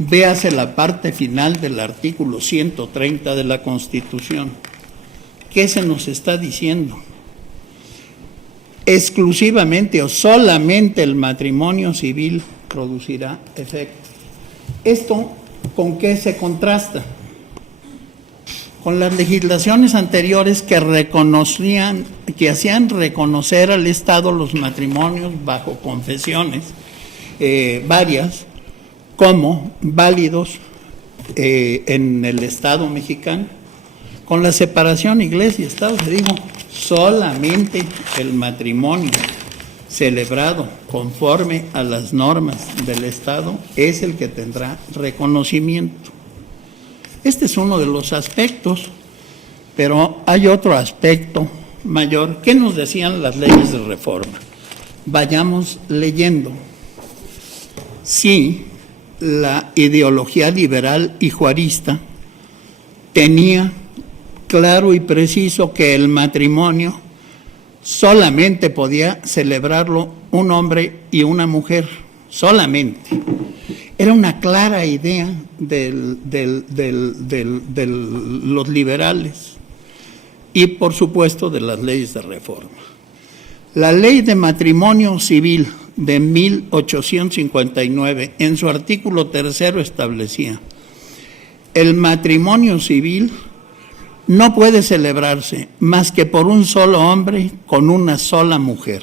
Véase la parte final del artículo 130 de la Constitución. ¿Qué se nos está diciendo? Exclusivamente o solamente el matrimonio civil producirá efecto. ¿Esto con qué se contrasta? Con las legislaciones anteriores que reconocían, que hacían reconocer al Estado los matrimonios bajo confesiones varias como válidos en el Estado mexicano. Con la separación Iglesia y Estado se dijo solamente el matrimonio celebrado conforme a las normas del Estado es el que tendrá reconocimiento. Este es uno de los aspectos, pero hay otro aspecto mayor. ¿Qué nos decían las leyes de reforma? Vayamos leyendo. Sí, la ideología liberal y juarista tenía claro y preciso que el matrimonio solamente podía celebrarlo un hombre y una mujer, solamente. Era una clara idea de los liberales y, por supuesto, de las leyes de reforma. La Ley de Matrimonio Civil de 1859, en su artículo 3 establecía: el matrimonio civil no puede celebrarse más que por un solo hombre con una sola mujer.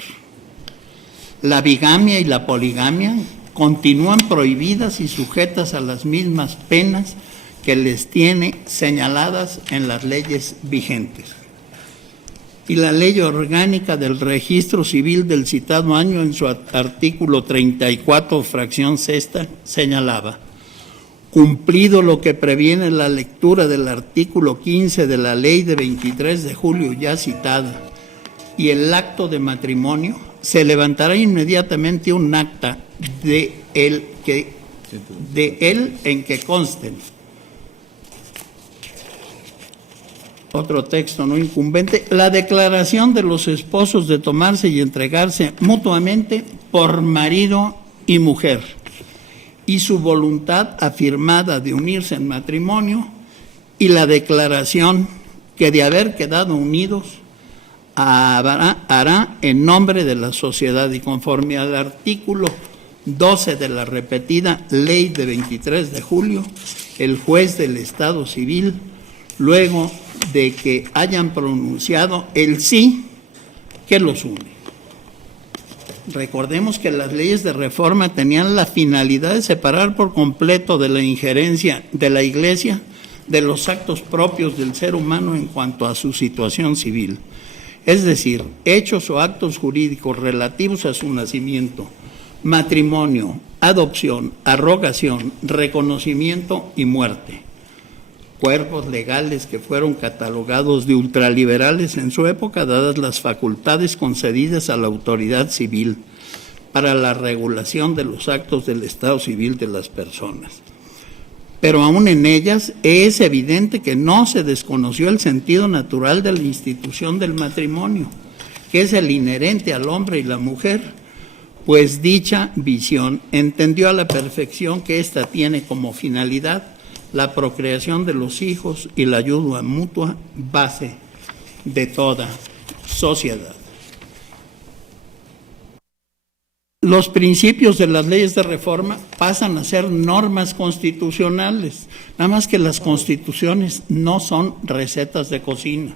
La bigamia y la poligamia continúan prohibidas y sujetas a las mismas penas que les tiene señaladas en las leyes vigentes. Y la ley orgánica del registro civil del citado año, en su artículo 34, fracción sexta, señalaba: cumplido lo que previene la lectura del artículo 15 de la ley de 23 de julio ya citada y el acto de matrimonio, se levantará inmediatamente un acta de él en que consten. Otro texto no incumbente: la declaración de los esposos de tomarse y entregarse mutuamente por marido y mujer, y su voluntad afirmada de unirse en matrimonio, y la declaración que de haber quedado unidos hará en nombre de la sociedad, y conforme al artículo 12 de la repetida ley de 23 de julio, el juez del Estado Civil, luego de que hayan pronunciado el sí que los une. Recordemos que las leyes de reforma tenían la finalidad de separar por completo de la injerencia de la Iglesia de los actos propios del ser humano en cuanto a su situación civil, es decir, hechos o actos jurídicos relativos a su nacimiento, matrimonio, adopción, arrogación, reconocimiento y muerte. Cuerpos legales que fueron catalogados de ultraliberales en su época, dadas las facultades concedidas a la autoridad civil para la regulación de los actos del estado civil de las personas. Pero aún en ellas es evidente que no se desconoció el sentido natural de la institución del matrimonio, que es el inherente al hombre y la mujer, pues dicha visión entendió a la perfección que ésta tiene como finalidad la procreación de los hijos y la ayuda mutua, base de toda sociedad. Los principios de las leyes de reforma pasan a ser normas constitucionales, nada más que las constituciones no son recetas de cocina.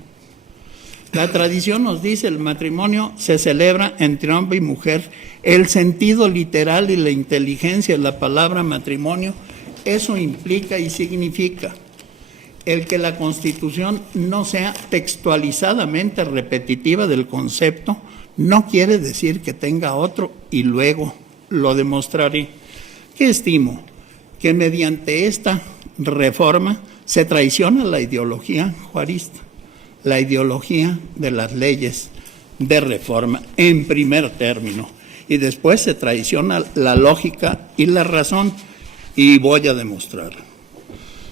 La tradición nos dice: el matrimonio se celebra entre hombre y mujer. El sentido literal y la inteligencia de la palabra matrimonio, eso implica y significa el que la Constitución no sea textualizadamente repetitiva del concepto, no quiere decir que tenga otro, y luego lo demostraré. ¿Qué estimo? Que mediante esta reforma se traiciona la ideología juarista, la ideología de las leyes de reforma en primer término, y después se traiciona la lógica y la razón, y voy a demostrarlo.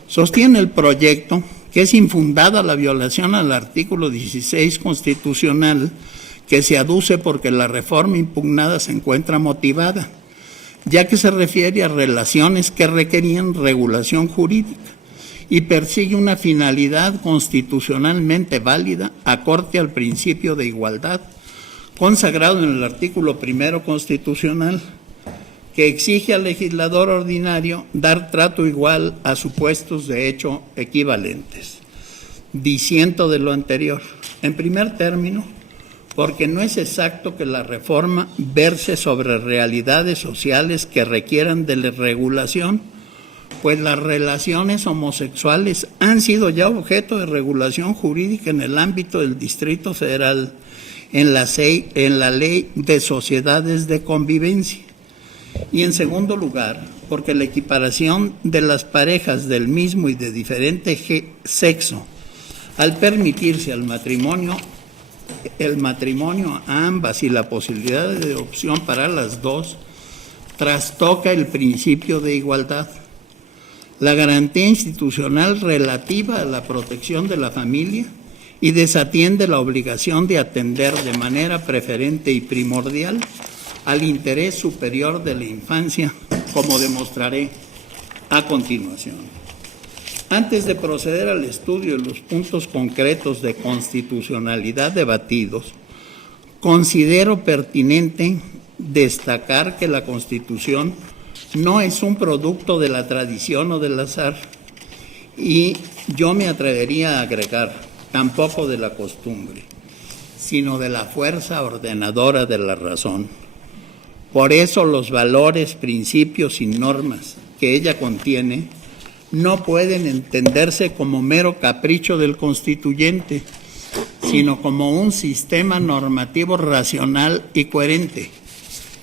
Sostiene el proyecto que es infundada la violación al artículo 16 constitucional, que se aduce porque la reforma impugnada se encuentra motivada, ya que se refiere a relaciones que requerían regulación jurídica y persigue una finalidad constitucionalmente válida acorde al principio de igualdad, consagrado en el artículo 1 constitucional, que exige al legislador ordinario dar trato igual a supuestos de hecho equivalentes. Disiento de lo anterior. En primer término, porque no es exacto que la reforma verse sobre realidades sociales que requieran de la regulación, pues las relaciones homosexuales han sido ya objeto de regulación jurídica en el ámbito del Distrito Federal, en la Ley de Sociedades de Convivencia. Y en segundo lugar, porque la equiparación de las parejas del mismo y de diferente sexo, al permitirse el matrimonio a ambas y la posibilidad de opción para las dos, trastoca el principio de igualdad. La garantía institucional relativa a la protección de la familia y desatiende la obligación de atender de manera preferente y primordial al interés superior de la infancia, como demostraré a continuación. Antes de proceder al estudio de los puntos concretos de constitucionalidad debatidos, considero pertinente destacar que la Constitución no es un producto de la tradición o del azar, y yo me atrevería a agregar tampoco de la costumbre, sino de la fuerza ordenadora de la razón. Por eso los valores, principios y normas que ella contiene no pueden entenderse como mero capricho del constituyente, sino como un sistema normativo racional y coherente,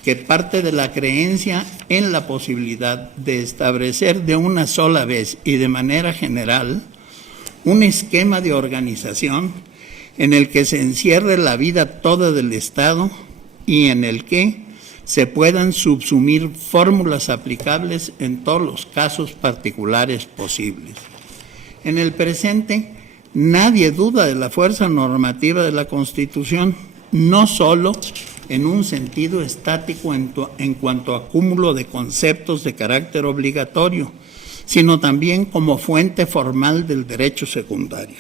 que parte de la creencia en la posibilidad de establecer de una sola vez y de manera general un esquema de organización en el que se encierre la vida toda del Estado y en el que se puedan subsumir fórmulas aplicables en todos los casos particulares posibles. En el presente, nadie duda de la fuerza normativa de la Constitución, no solo en un sentido estático en cuanto a cúmulo de conceptos de carácter obligatorio, sino también como fuente formal del derecho secundario.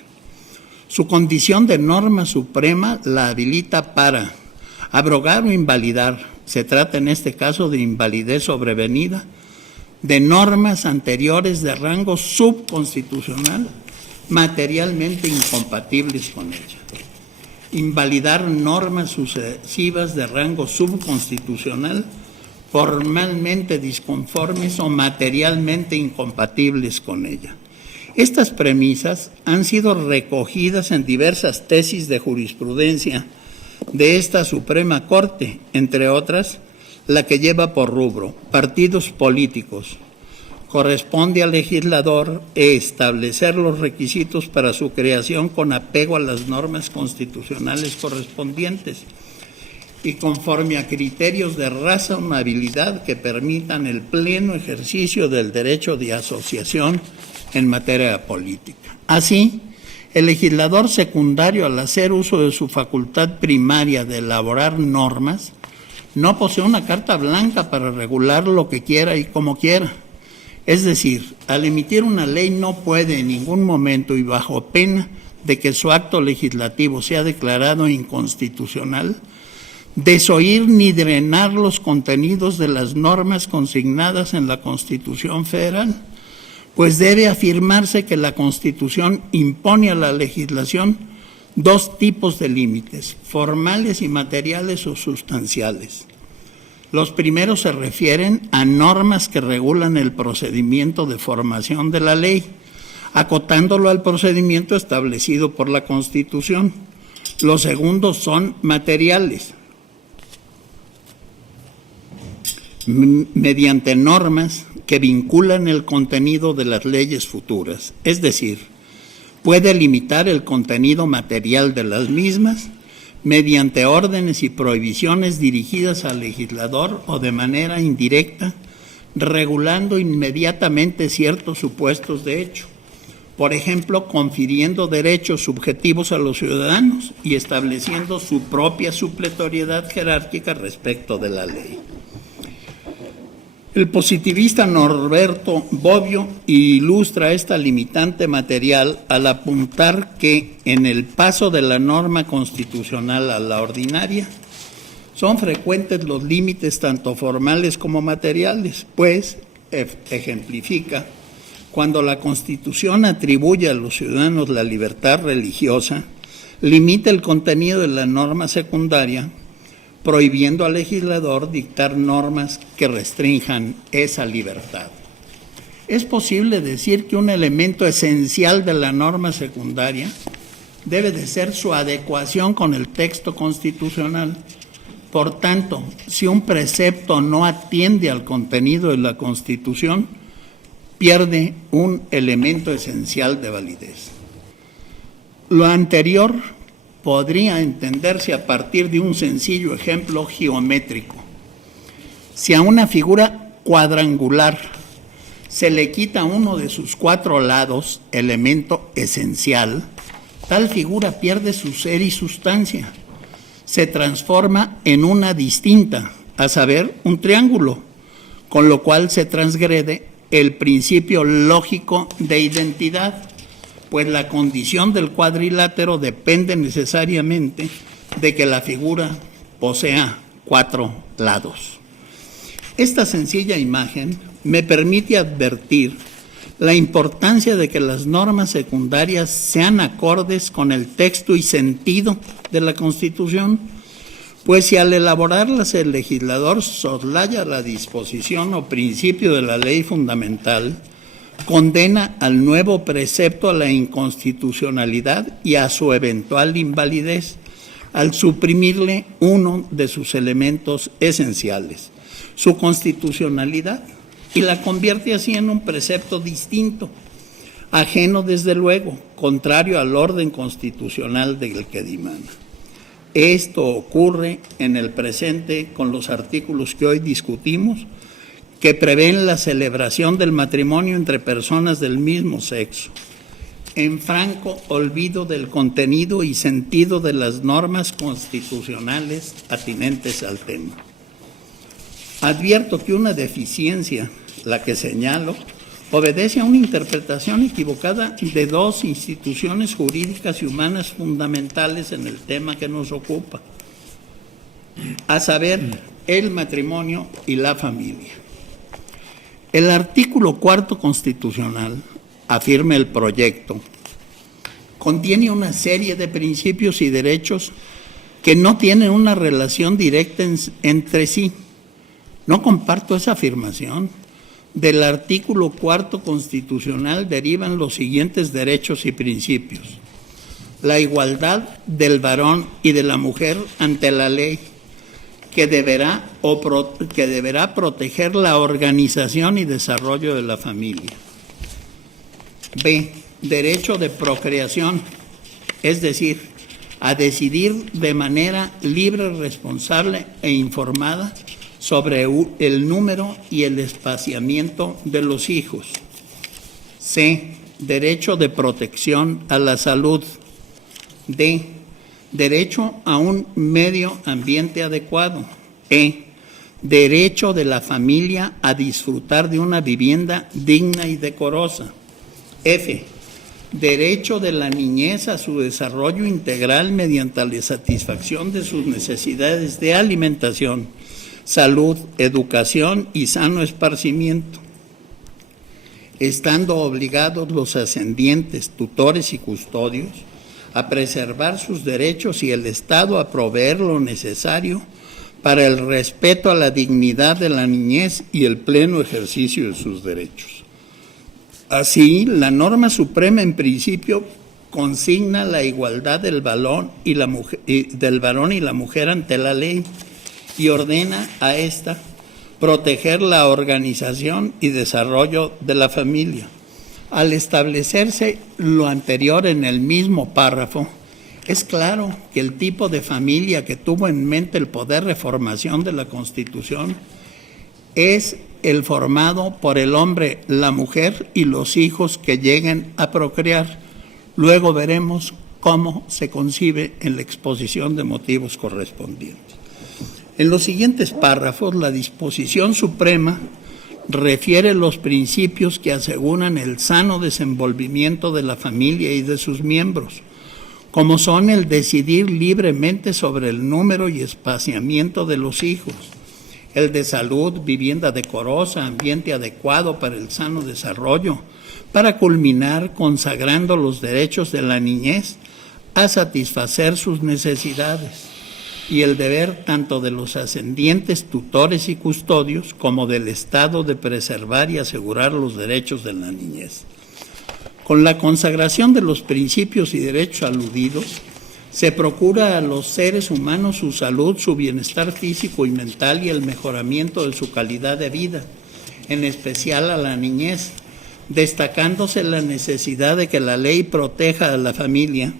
Su condición de norma suprema la habilita para abrogar o invalidar, se trata en este caso de invalidez sobrevenida, de normas anteriores de rango subconstitucional materialmente incompatibles con ella. Invalidar normas sucesivas de rango subconstitucional formalmente disconformes o materialmente incompatibles con ella. Estas premisas han sido recogidas en diversas tesis de jurisprudencia de esta Suprema Corte, entre otras, la que lleva por rubro partidos políticos. Corresponde al legislador establecer los requisitos para su creación con apego a las normas constitucionales correspondientes y conforme a criterios de razonabilidad que permitan el pleno ejercicio del derecho de asociación en materia política. Así, el legislador secundario, al hacer uso de su facultad primaria de elaborar normas, no posee una carta blanca para regular lo que quiera y como quiera. Es decir, al emitir una ley no puede en ningún momento y bajo pena de que su acto legislativo sea declarado inconstitucional, desoír ni drenar los contenidos de las normas consignadas en la Constitución Federal, pues debe afirmarse que la Constitución impone a la legislación dos tipos de límites, formales y materiales o sustanciales. Los primeros se refieren a normas que regulan el procedimiento de formación de la ley, acotándolo al procedimiento establecido por la Constitución. Los segundos son materiales, mediante normas que vinculan el contenido de las leyes futuras, es decir, puede limitar el contenido material de las mismas mediante órdenes y prohibiciones dirigidas al legislador o de manera indirecta, regulando inmediatamente ciertos supuestos de hecho, por ejemplo, confiriendo derechos subjetivos a los ciudadanos y estableciendo su propia supletoriedad jerárquica respecto de la ley. El positivista Norberto Bobbio ilustra esta limitante material al apuntar que en el paso de la norma constitucional a la ordinaria son frecuentes los límites tanto formales como materiales, pues, ejemplifica, cuando la Constitución atribuye a los ciudadanos la libertad religiosa, limita el contenido de la norma secundaria, prohibiendo al legislador dictar normas que restrinjan esa libertad. Es posible decir que un elemento esencial de la norma secundaria debe de ser su adecuación con el texto constitucional. Por tanto, si un precepto no atiende al contenido de la Constitución, pierde un elemento esencial de validez. Lo anterior podría entenderse a partir de un sencillo ejemplo geométrico. Si a una figura cuadrangular se le quita uno de sus cuatro lados, elemento esencial, tal figura pierde su ser y sustancia. Se transforma en una distinta, a saber, un triángulo, con lo cual se transgrede el principio lógico de identidad, pues la condición del cuadrilátero depende necesariamente de que la figura posea cuatro lados. Esta sencilla imagen me permite advertir la importancia de que las normas secundarias sean acordes con el texto y sentido de la Constitución, pues si al elaborarlas el legislador soslaya la disposición o principio de la ley fundamental, condena al nuevo precepto a la inconstitucionalidad y a su eventual invalidez, al suprimirle uno de sus elementos esenciales, su constitucionalidad, y la convierte así en un precepto distinto, ajeno desde luego, contrario al orden constitucional del que dimana. Esto ocurre en el presente con los artículos que hoy discutimos, que prevén la celebración del matrimonio entre personas del mismo sexo, en franco olvido del contenido y sentido de las normas constitucionales atinentes al tema. Advierto que una deficiencia, la que señalo, obedece a una interpretación equivocada de dos instituciones jurídicas y humanas fundamentales en el tema que nos ocupa, a saber, el matrimonio y la familia. El artículo 4 constitucional, afirma el proyecto, contiene una serie de principios y derechos que no tienen una relación directa entre sí. No comparto esa afirmación. Del artículo 4 constitucional derivan los siguientes derechos y principios: la igualdad del varón y de la mujer ante la ley, que deberá proteger la organización y desarrollo de la familia. B. Derecho de procreación, es decir, a decidir de manera libre, responsable e informada sobre el número y el espaciamiento de los hijos. C. Derecho de protección a la salud. D. Derecho a un medio ambiente adecuado. E. Derecho de la familia a disfrutar de una vivienda digna y decorosa. F. Derecho de la niñez a su desarrollo integral mediante la satisfacción de sus necesidades de alimentación, salud, educación y sano esparcimiento, estando obligados los ascendientes, tutores y custodios a preservar sus derechos y el Estado a proveer lo necesario para el respeto a la dignidad de la niñez y el pleno ejercicio de sus derechos. Así, la norma suprema en principio consigna la igualdad del varón y la mujer ante la ley y ordena a ésta proteger la organización y desarrollo de la familia. Al establecerse lo anterior en el mismo párrafo, es claro que el tipo de familia que tuvo en mente el poder de reformación de la Constitución es el formado por el hombre, la mujer y los hijos que lleguen a procrear. Luego veremos cómo se concibe en la exposición de motivos correspondientes. En los siguientes párrafos, la disposición suprema refiere los principios que aseguran el sano desenvolvimiento de la familia y de sus miembros, como son el decidir libremente sobre el número y espaciamiento de los hijos, el de salud, vivienda decorosa, ambiente adecuado para el sano desarrollo, para culminar consagrando los derechos de la niñez a satisfacer sus necesidades, y el deber tanto de los ascendientes, tutores y custodios como del Estado de preservar y asegurar los derechos de la niñez. Con la consagración de los principios y derechos aludidos, se procura a los seres humanos su salud, su bienestar físico y mental y el mejoramiento de su calidad de vida, en especial a la niñez, destacándose la necesidad de que la ley proteja a la familia,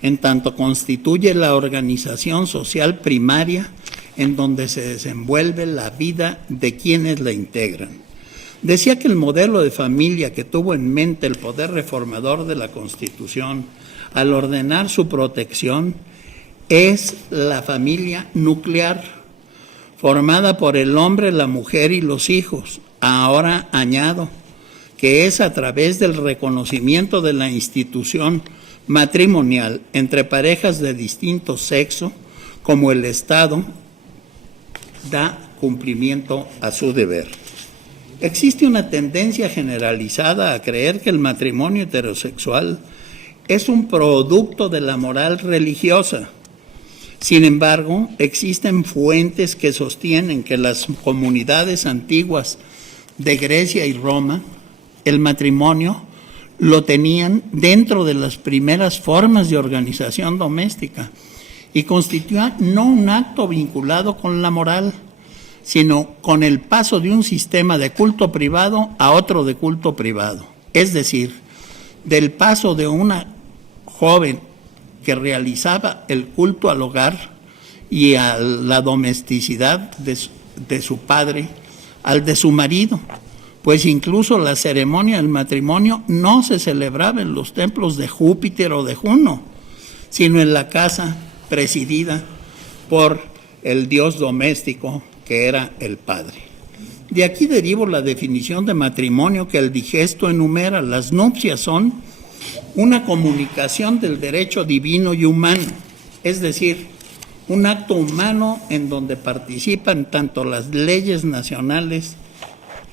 en tanto constituye la organización social primaria en donde se desenvuelve la vida de quienes la integran. Decía que el modelo de familia que tuvo en mente el poder reformador de la Constitución al ordenar su protección es la familia nuclear, formada por el hombre, la mujer y los hijos. Ahora añado que es a través del reconocimiento de la institución matrimonial entre parejas de distinto sexo como el Estado da cumplimiento a su deber. Existe una tendencia generalizada a creer que el matrimonio heterosexual es un producto de la moral religiosa. Sin embargo, existen fuentes que sostienen que las comunidades antiguas de Grecia y Roma, el matrimonio lo tenían dentro de las primeras formas de organización doméstica y constituía no un acto vinculado con la moral, sino con el paso de un sistema de culto privado a otro de culto privado. Es decir, del paso de una joven que realizaba el culto al hogar y a la domesticidad de su padre al de su marido, pues incluso la ceremonia del matrimonio no se celebraba en los templos de Júpiter o de Juno, sino en la casa presidida por el dios doméstico que era el padre. De aquí derivo la definición de matrimonio que el digesto enumera. Las nupcias son una comunicación del derecho divino y humano, es decir, un acto humano en donde participan tanto las leyes nacionales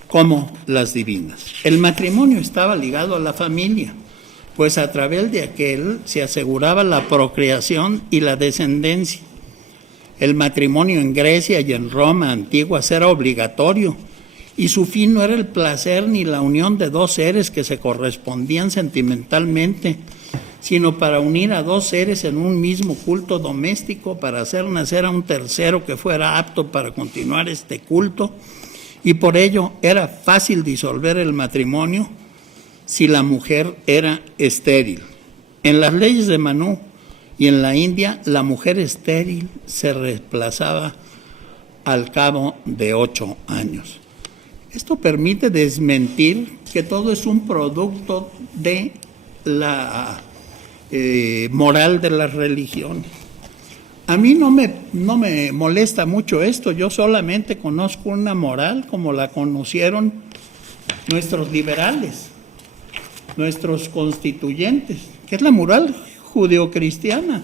como las divinas. El matrimonio estaba ligado a la familia, pues a través de aquel se aseguraba la procreación y la descendencia. El matrimonio en Grecia y en Roma antiguas era obligatorio, y su fin no era el placer ni la unión de dos seres que se correspondían sentimentalmente, sino para unir a dos seres en un mismo culto doméstico, para hacer nacer a un tercero que fuera apto para continuar este culto, y por ello era fácil disolver el matrimonio si la mujer era estéril. En las leyes de Manú y en la India, la mujer estéril se reemplazaba al cabo de 8 años. Esto permite desmentir que todo es un producto de la moral de las religiones. A mí no me molesta mucho esto, yo solamente conozco una moral como la conocieron nuestros liberales, nuestros constituyentes, que es la moral judeocristiana.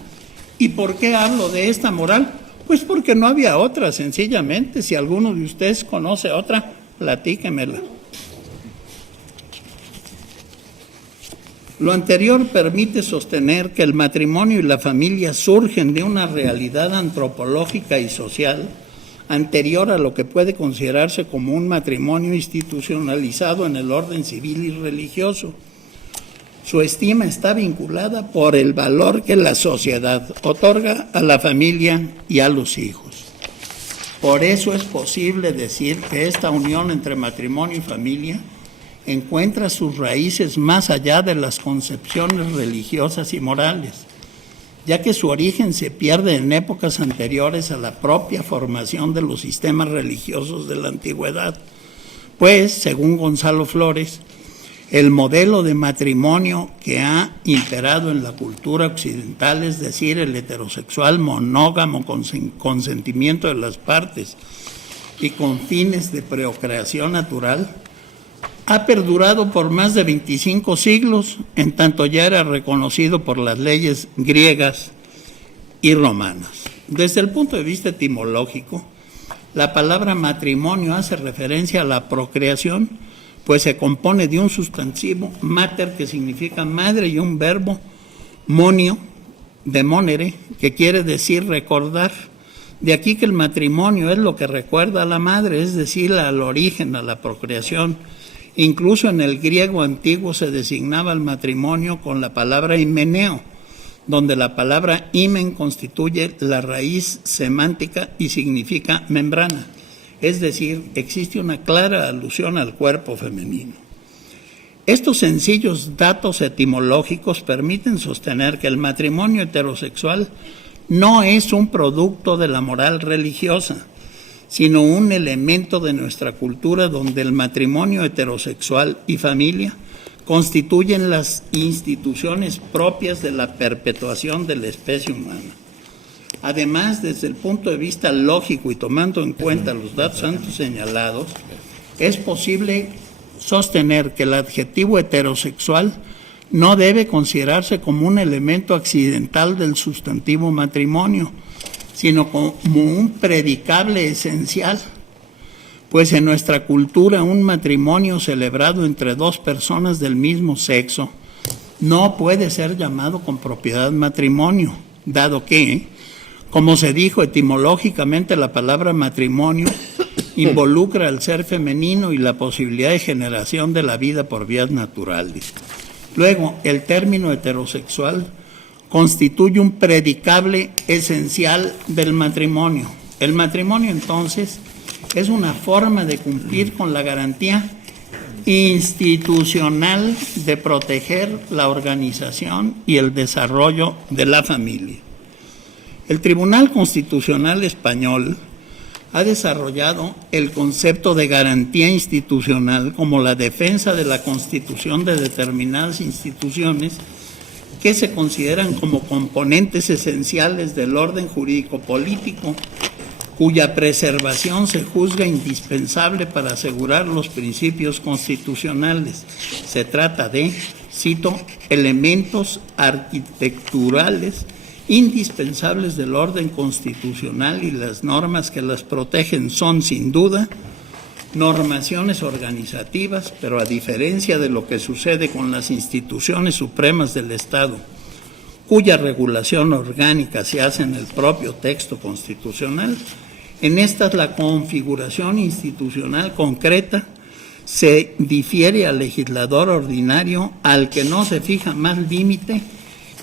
¿Y por qué hablo de esta moral? Pues porque no había otra, sencillamente. Si alguno de ustedes conoce otra, platíquemela. Lo anterior permite sostener que el matrimonio y la familia surgen de una realidad antropológica y social anterior a lo que puede considerarse como un matrimonio institucionalizado en el orden civil y religioso. Su estima está vinculada por el valor que la sociedad otorga a la familia y a los hijos. Por eso es posible decir que esta unión entre matrimonio y familia encuentra sus raíces más allá de las concepciones religiosas y morales, ya que su origen se pierde en épocas anteriores a la propia formación de los sistemas religiosos de la antigüedad. Pues, según Gonzalo Flores, el modelo de matrimonio que ha imperado en la cultura occidental, es decir, el heterosexual monógamo con consentimiento de las partes y con fines de procreación natural, ha perdurado por más de 25 siglos, en tanto ya era reconocido por las leyes griegas y romanas. Desde el punto de vista etimológico, la palabra matrimonio hace referencia a la procreación, pues se compone de un sustantivo mater, que significa madre, y un verbo monio, de monere, que quiere decir recordar. De aquí que el matrimonio es lo que recuerda a la madre, es decir, al origen, a la procreación. Incluso en el griego antiguo se designaba el matrimonio con la palabra himeneo, donde la palabra himen constituye la raíz semántica y significa membrana. Es decir, existe una clara alusión al cuerpo femenino. Estos sencillos datos etimológicos permiten sostener que el matrimonio heterosexual no es un producto de la moral religiosa, sino un elemento de nuestra cultura donde el matrimonio heterosexual y familia constituyen las instituciones propias de la perpetuación de la especie humana. Además, desde el punto de vista lógico y tomando en cuenta los datos antes señalados, es posible sostener que el adjetivo heterosexual no debe considerarse como un elemento accidental del sustantivo matrimonio, sino como un predicable esencial, pues en nuestra cultura un matrimonio celebrado entre dos personas del mismo sexo no puede ser llamado con propiedad matrimonio, dado que, como se dijo etimológicamente, la palabra matrimonio involucra al ser femenino y la posibilidad de generación de la vida por vías naturales. Luego, el término heterosexual constituye un predicable esencial del matrimonio. El matrimonio, entonces, es una forma de cumplir con la garantía institucional de proteger la organización y el desarrollo de la familia. El Tribunal Constitucional Español ha desarrollado el concepto de garantía institucional como la defensa de la constitución de determinadas instituciones que se consideran como componentes esenciales del orden jurídico político, cuya preservación se juzga indispensable para asegurar los principios constitucionales. Se trata de, cito, elementos arquitecturales indispensables del orden constitucional, y las normas que las protegen son, sin duda, normaciones organizativas, pero a diferencia de lo que sucede con las instituciones supremas del Estado, cuya regulación orgánica se hace en el propio texto constitucional, en estas la configuración institucional concreta se difiere al legislador ordinario, al que no se fija más límite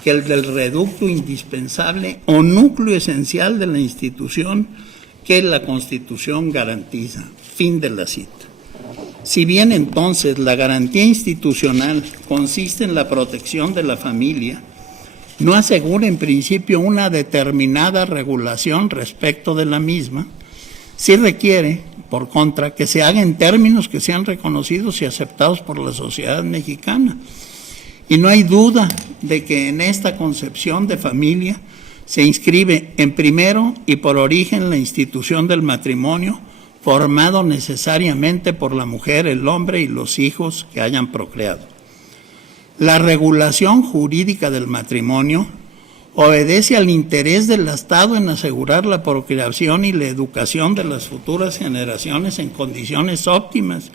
que el del reducto indispensable o núcleo esencial de la institución que la Constitución garantiza. Fin de la cita. Si bien entonces la garantía institucional consiste en la protección de la familia, no asegura en principio una determinada regulación respecto de la misma, sí requiere, por contra, que se haga en términos que sean reconocidos y aceptados por la sociedad mexicana. Y no hay duda de que en esta concepción de familia se inscribe en primero y por origen la institución del matrimonio, formado necesariamente por la mujer, el hombre y los hijos que hayan procreado. La regulación jurídica del matrimonio obedece al interés del Estado en asegurar la procreación y la educación de las futuras generaciones en condiciones óptimas,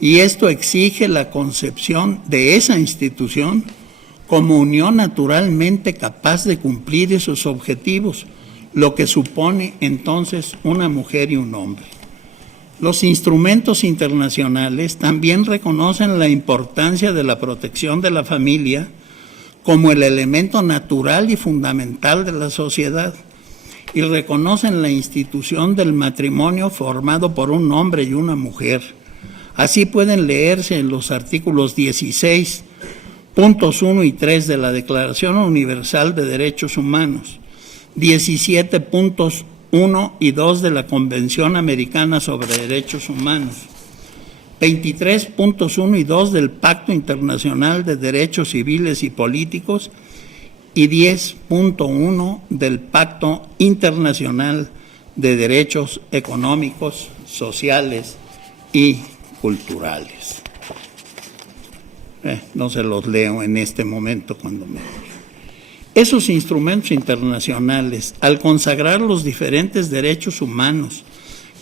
y esto exige la concepción de esa institución como unión naturalmente capaz de cumplir esos objetivos, lo que supone entonces una mujer y un hombre. Los instrumentos internacionales también reconocen la importancia de la protección de la familia como el elemento natural y fundamental de la sociedad, y reconocen la institución del matrimonio formado por un hombre y una mujer. Así pueden leerse en los artículos 16, puntos 1 y 3 de la Declaración Universal de Derechos Humanos, 17 puntos 1 y 2 de la Convención Americana sobre Derechos Humanos, 23 puntos 1 y 2 del Pacto Internacional de Derechos Civiles y Políticos y 10.1 del Pacto Internacional de Derechos Económicos, Sociales y Culturales. No se los leo en este momento cuando me... Esos instrumentos internacionales, al consagrar los diferentes derechos humanos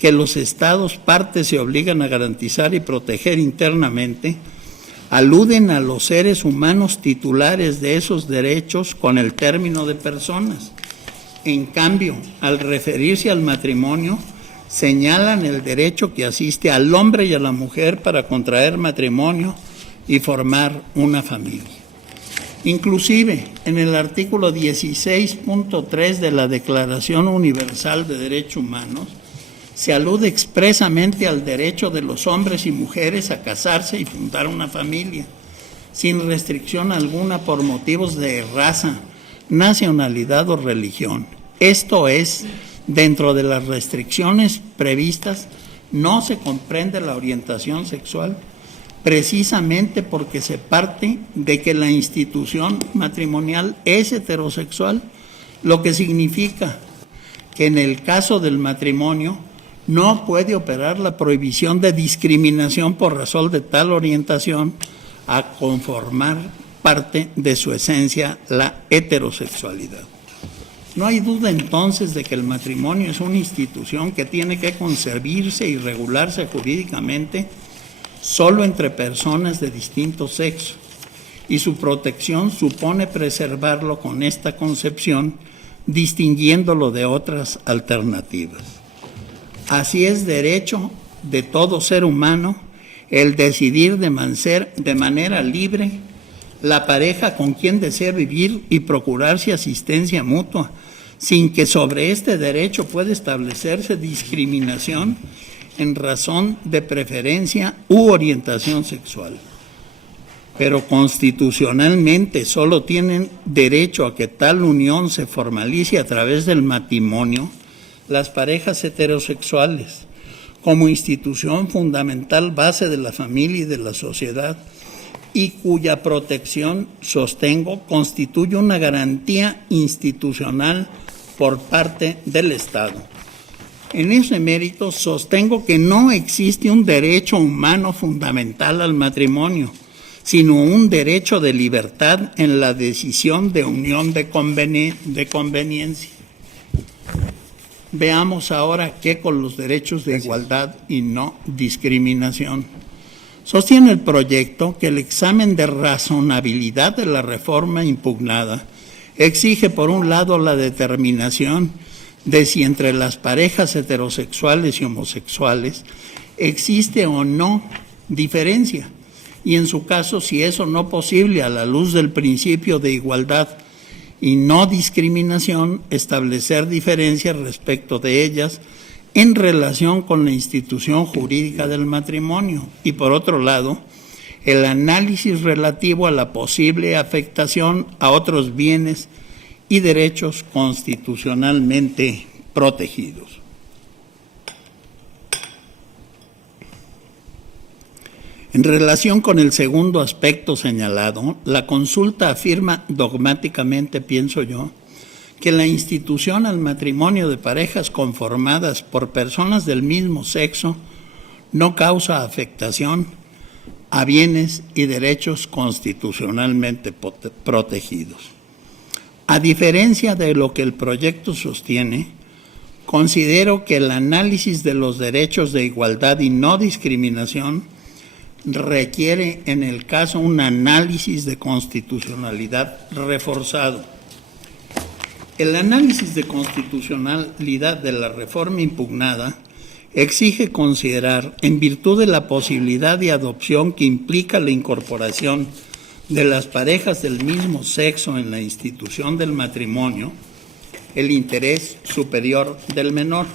que los Estados partes se obligan a garantizar y proteger internamente, aluden a los seres humanos titulares de esos derechos con el término de personas. En cambio, al referirse al matrimonio, señalan el derecho que asiste al hombre y a la mujer para contraer matrimonio y formar una familia. Inclusive, en el artículo 16.3 de la Declaración Universal de Derechos Humanos, se alude expresamente al derecho de los hombres y mujeres a casarse y fundar una familia, sin restricción alguna por motivos de raza, nacionalidad o religión. Esto es, dentro de las restricciones previstas, no se comprende la orientación sexual, precisamente porque se parte de que la institución matrimonial es heterosexual, lo que significa que en el caso del matrimonio no puede operar la prohibición de discriminación por razón de tal orientación a conformar parte de su esencia la heterosexualidad. No hay duda entonces de que el matrimonio es una institución que tiene que concebirse y regularse jurídicamente solo entre personas de distinto sexo, y su protección supone preservarlo con esta concepción, distinguiéndolo de otras alternativas. Así es derecho de todo ser humano el decidir de manera libre la pareja con quien desea vivir y procurarse asistencia mutua, sin que sobre este derecho pueda establecerse discriminación en razón de preferencia u orientación sexual. Pero constitucionalmente solo tienen derecho a que tal unión se formalice a través del matrimonio las parejas heterosexuales, como institución fundamental base de la familia y de la sociedad, y cuya protección, sostengo, constituye una garantía institucional por parte del Estado. En ese mérito sostengo que no existe un derecho humano fundamental al matrimonio, sino un derecho de libertad en la decisión de unión de conveniencia. Veamos ahora qué con los derechos de igualdad y no discriminación. Sostiene el proyecto que el examen de razonabilidad de la reforma impugnada exige, por un lado, la determinación de si entre las parejas heterosexuales y homosexuales existe o no diferencia, y en su caso, si eso no posible a la luz del principio de igualdad y no discriminación, establecer diferencias respecto de ellas en relación con la institución jurídica del matrimonio. Y por otro lado, el análisis relativo a la posible afectación a otros bienes y derechos constitucionalmente protegidos. En relación con el segundo aspecto señalado, la consulta afirma dogmáticamente, pienso yo, que la institución al matrimonio de parejas conformadas por personas del mismo sexo no causa afectación a bienes y derechos constitucionalmente protegidos. A diferencia de lo que el proyecto sostiene, considero que el análisis de los derechos de igualdad y no discriminación requiere en el caso un análisis de constitucionalidad reforzado. El análisis de constitucionalidad de la reforma impugnada exige considerar, en virtud de la posibilidad de adopción que implica la incorporación de las parejas del mismo sexo en la institución del matrimonio, el interés superior del menor,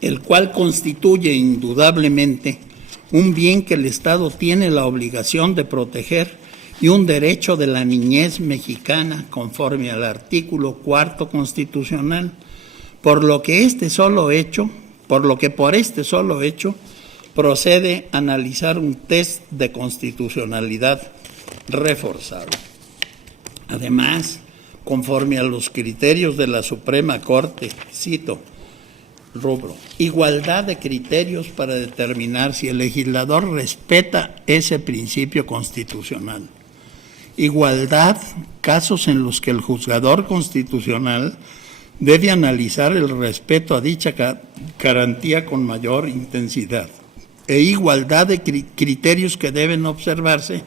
el cual constituye indudablemente un bien que el Estado tiene la obligación de proteger y un derecho de la niñez mexicana conforme al artículo 4 constitucional, por lo que por este solo hecho procede a analizar un test de constitucionalidad reforzado. Además, conforme a los criterios de la Suprema Corte, cito, rubro, igualdad de criterios para determinar si el legislador respeta ese principio constitucional. Igualdad, casos en los que el juzgador constitucional debe analizar el respeto a dicha garantía con mayor intensidad. E igualdad de criterios que deben observarse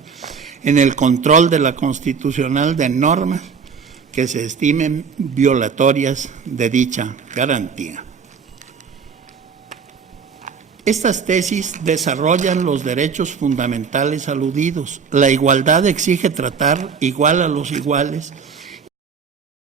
en el control de la constitucional de normas que se estimen violatorias de dicha garantía. Estas tesis desarrollan los derechos fundamentales aludidos. La igualdad exige tratar igual a los iguales